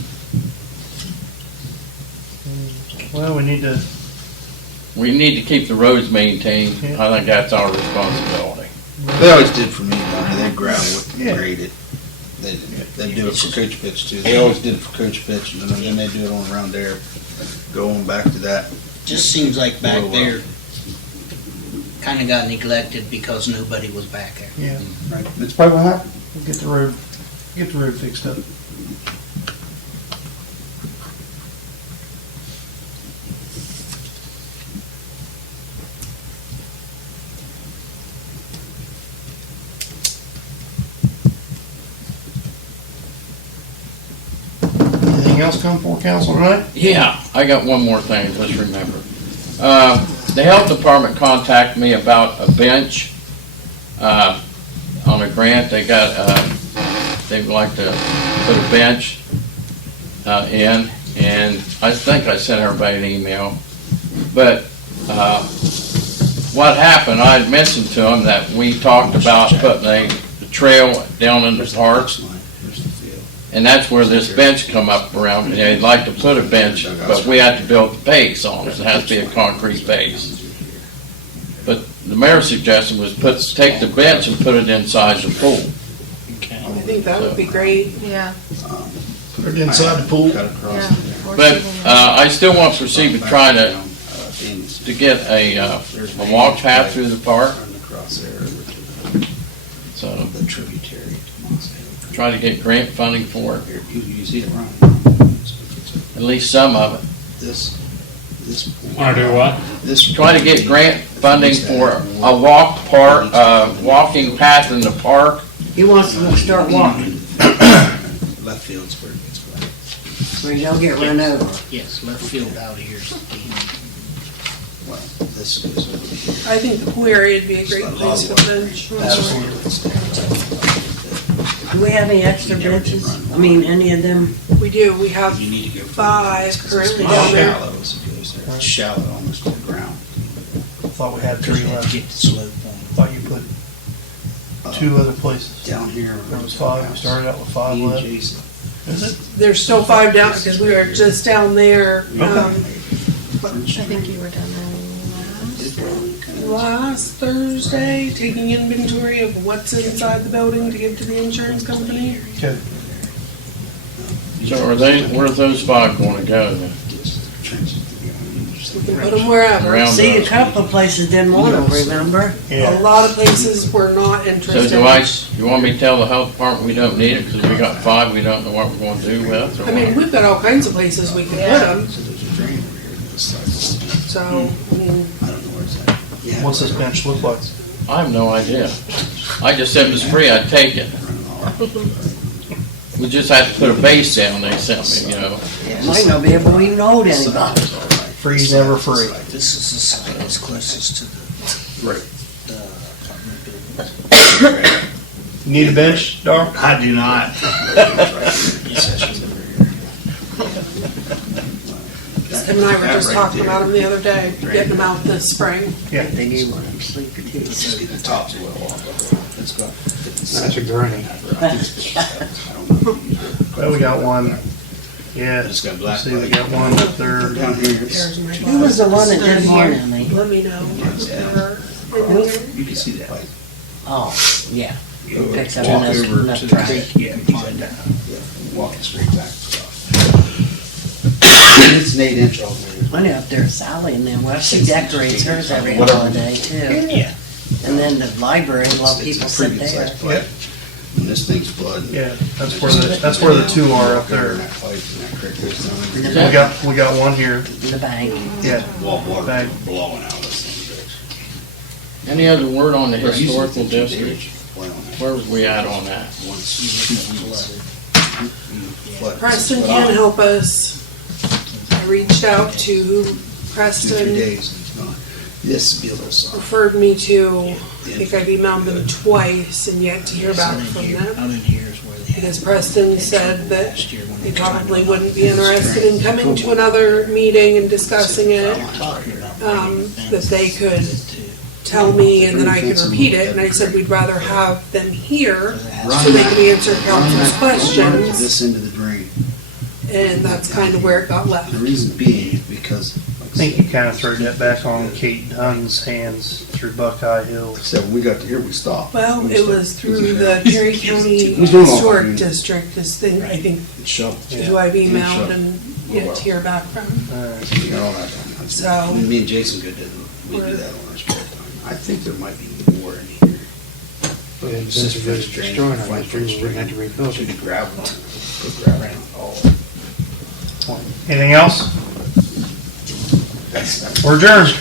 Well, we need to. We need to keep the roads maintained. I think that's our responsibility. They always did for me, Bobby. They gravel it, Yeah. grade it. They do it for coach pitch too. They always did it for coach pitch, and then they do it on around there. Going back to that. Just seems like back Well, there kind of got neglected because nobody was back there. Yeah. Right. That's probably what happened. Get the road fixed up. Anything else come before council tonight? Yeah, I got one more thing, just remember. The health department contacted me about a bench, on a grant. They got, they'd like to put a bench, in, and I think I sent everybody an email. But, what happened, I had mentioned to them that we talked about putting a trail down in the park. And that's where this bench come up around, and they'd like to put a bench, but we have to build the base on it, it has to be a concrete base. But the mayor's suggestion was take the bench and put it inside the pool. I think that would be great. Yeah. Put it inside the pool. But, I still want to proceed with trying to get a walk path through the park. So, The tributary. try to get grant funding for it, You see it wrong. at least some of it. This. Wanna do what? Try to get grant funding for a walking path in the park. He wants to start walking. Left field's where it gets wet. Where y'all get run over. Yes, left field out here. Well, this is over here. I think the pool area would be a great place for bench. Do we have any extra benches? I mean, any of them? We do, we have 5 currently down there. Shallow as it goes there. It's shallow almost to the ground. Thought we had 3 left. Get the slope on. Thought you put 2 other places. Down here. There was 5. We started out with 5 Me and left. Jason. Is it? There's still 5 down, because we were just down there, I think you were down there last Thursday, taking inventory of what's inside the building to give to the insurance company. Okay. So where are those 5 going to go then? We can put them wherever. Around See, a those. couple of places didn't want them, remember? A lot of places were not So interested. you want me to tell the health department we don't need it because we got 5 we don't know what we're going to do with? Or I mean, what? we've got all kinds of places we can put them, So there's a drain over here to this side. so, I mean, I don't know where it's at. Yeah. What's this bench look like? I have no idea. I just said it was free, I'd take it. We just had to put a base down, they sent me, you know. Might not be able to even hold anybody. Free's never free. This is the side that's closest to the Right. apartment building. You need a bench, Dar? I do not. Tim and I were just talking about them the other day, getting them out this spring. Yeah. They need one to sleep too. Let's get the tops well off of it. Let's go. That's a gurney. Well, we got one. Yeah. It's got black. See, we got one up there. Down here. There's my Who was the one that did here? Let me know. if they're in here. You can see that. Oh, yeah. Picks up Walk enough, over enough to the traffic. creek. Yeah, find that. Walking straight back. It's an 8-inch over there. I know up there, Sally, and then, well, she decorates hers every Whatever. holiday too. Yeah. And then the library, a lot of people It's a sit pretty there. size pipe. And this thing's flooding. Yeah, that's where the 2 are up there. We got one here. The bank. Yeah. Water Bank. blowing out of this thing. Any other word on the historical district? Where was we at on that? Preston can help us. I reached out to 2-3 Preston, days and it's gone. This will be a little soft. referred me to, I think I've emailed them twice and yet to hear back from them. Out in here is where they had. Because Preston said that Last year when they were trying to probably line wouldn't up be interested in coming to another meeting and discussing it. talking about That they could tell me and then I can repeat it. And I said we'd rather have them here so they can answer council's questions. This into the drain. And that's kind of where it got left. The reason being, because, I think you kind of threw that back on Kate Dunn's hands through Buckeye Hill. said, when we got to here, we stopped. Well, it was through the Perry County Who's doing all Historic that? District, this thing, I think, Shovel. who I've emailed and yet to hear back from. We got all that done. So- Me and Jason did we do that on our spare time. I think there might be more in here. But then since we're just destroying our history, we wouldn't have to rebuild Should it. be gravel. Put gravel in all. Anything else? That's We're adjourned.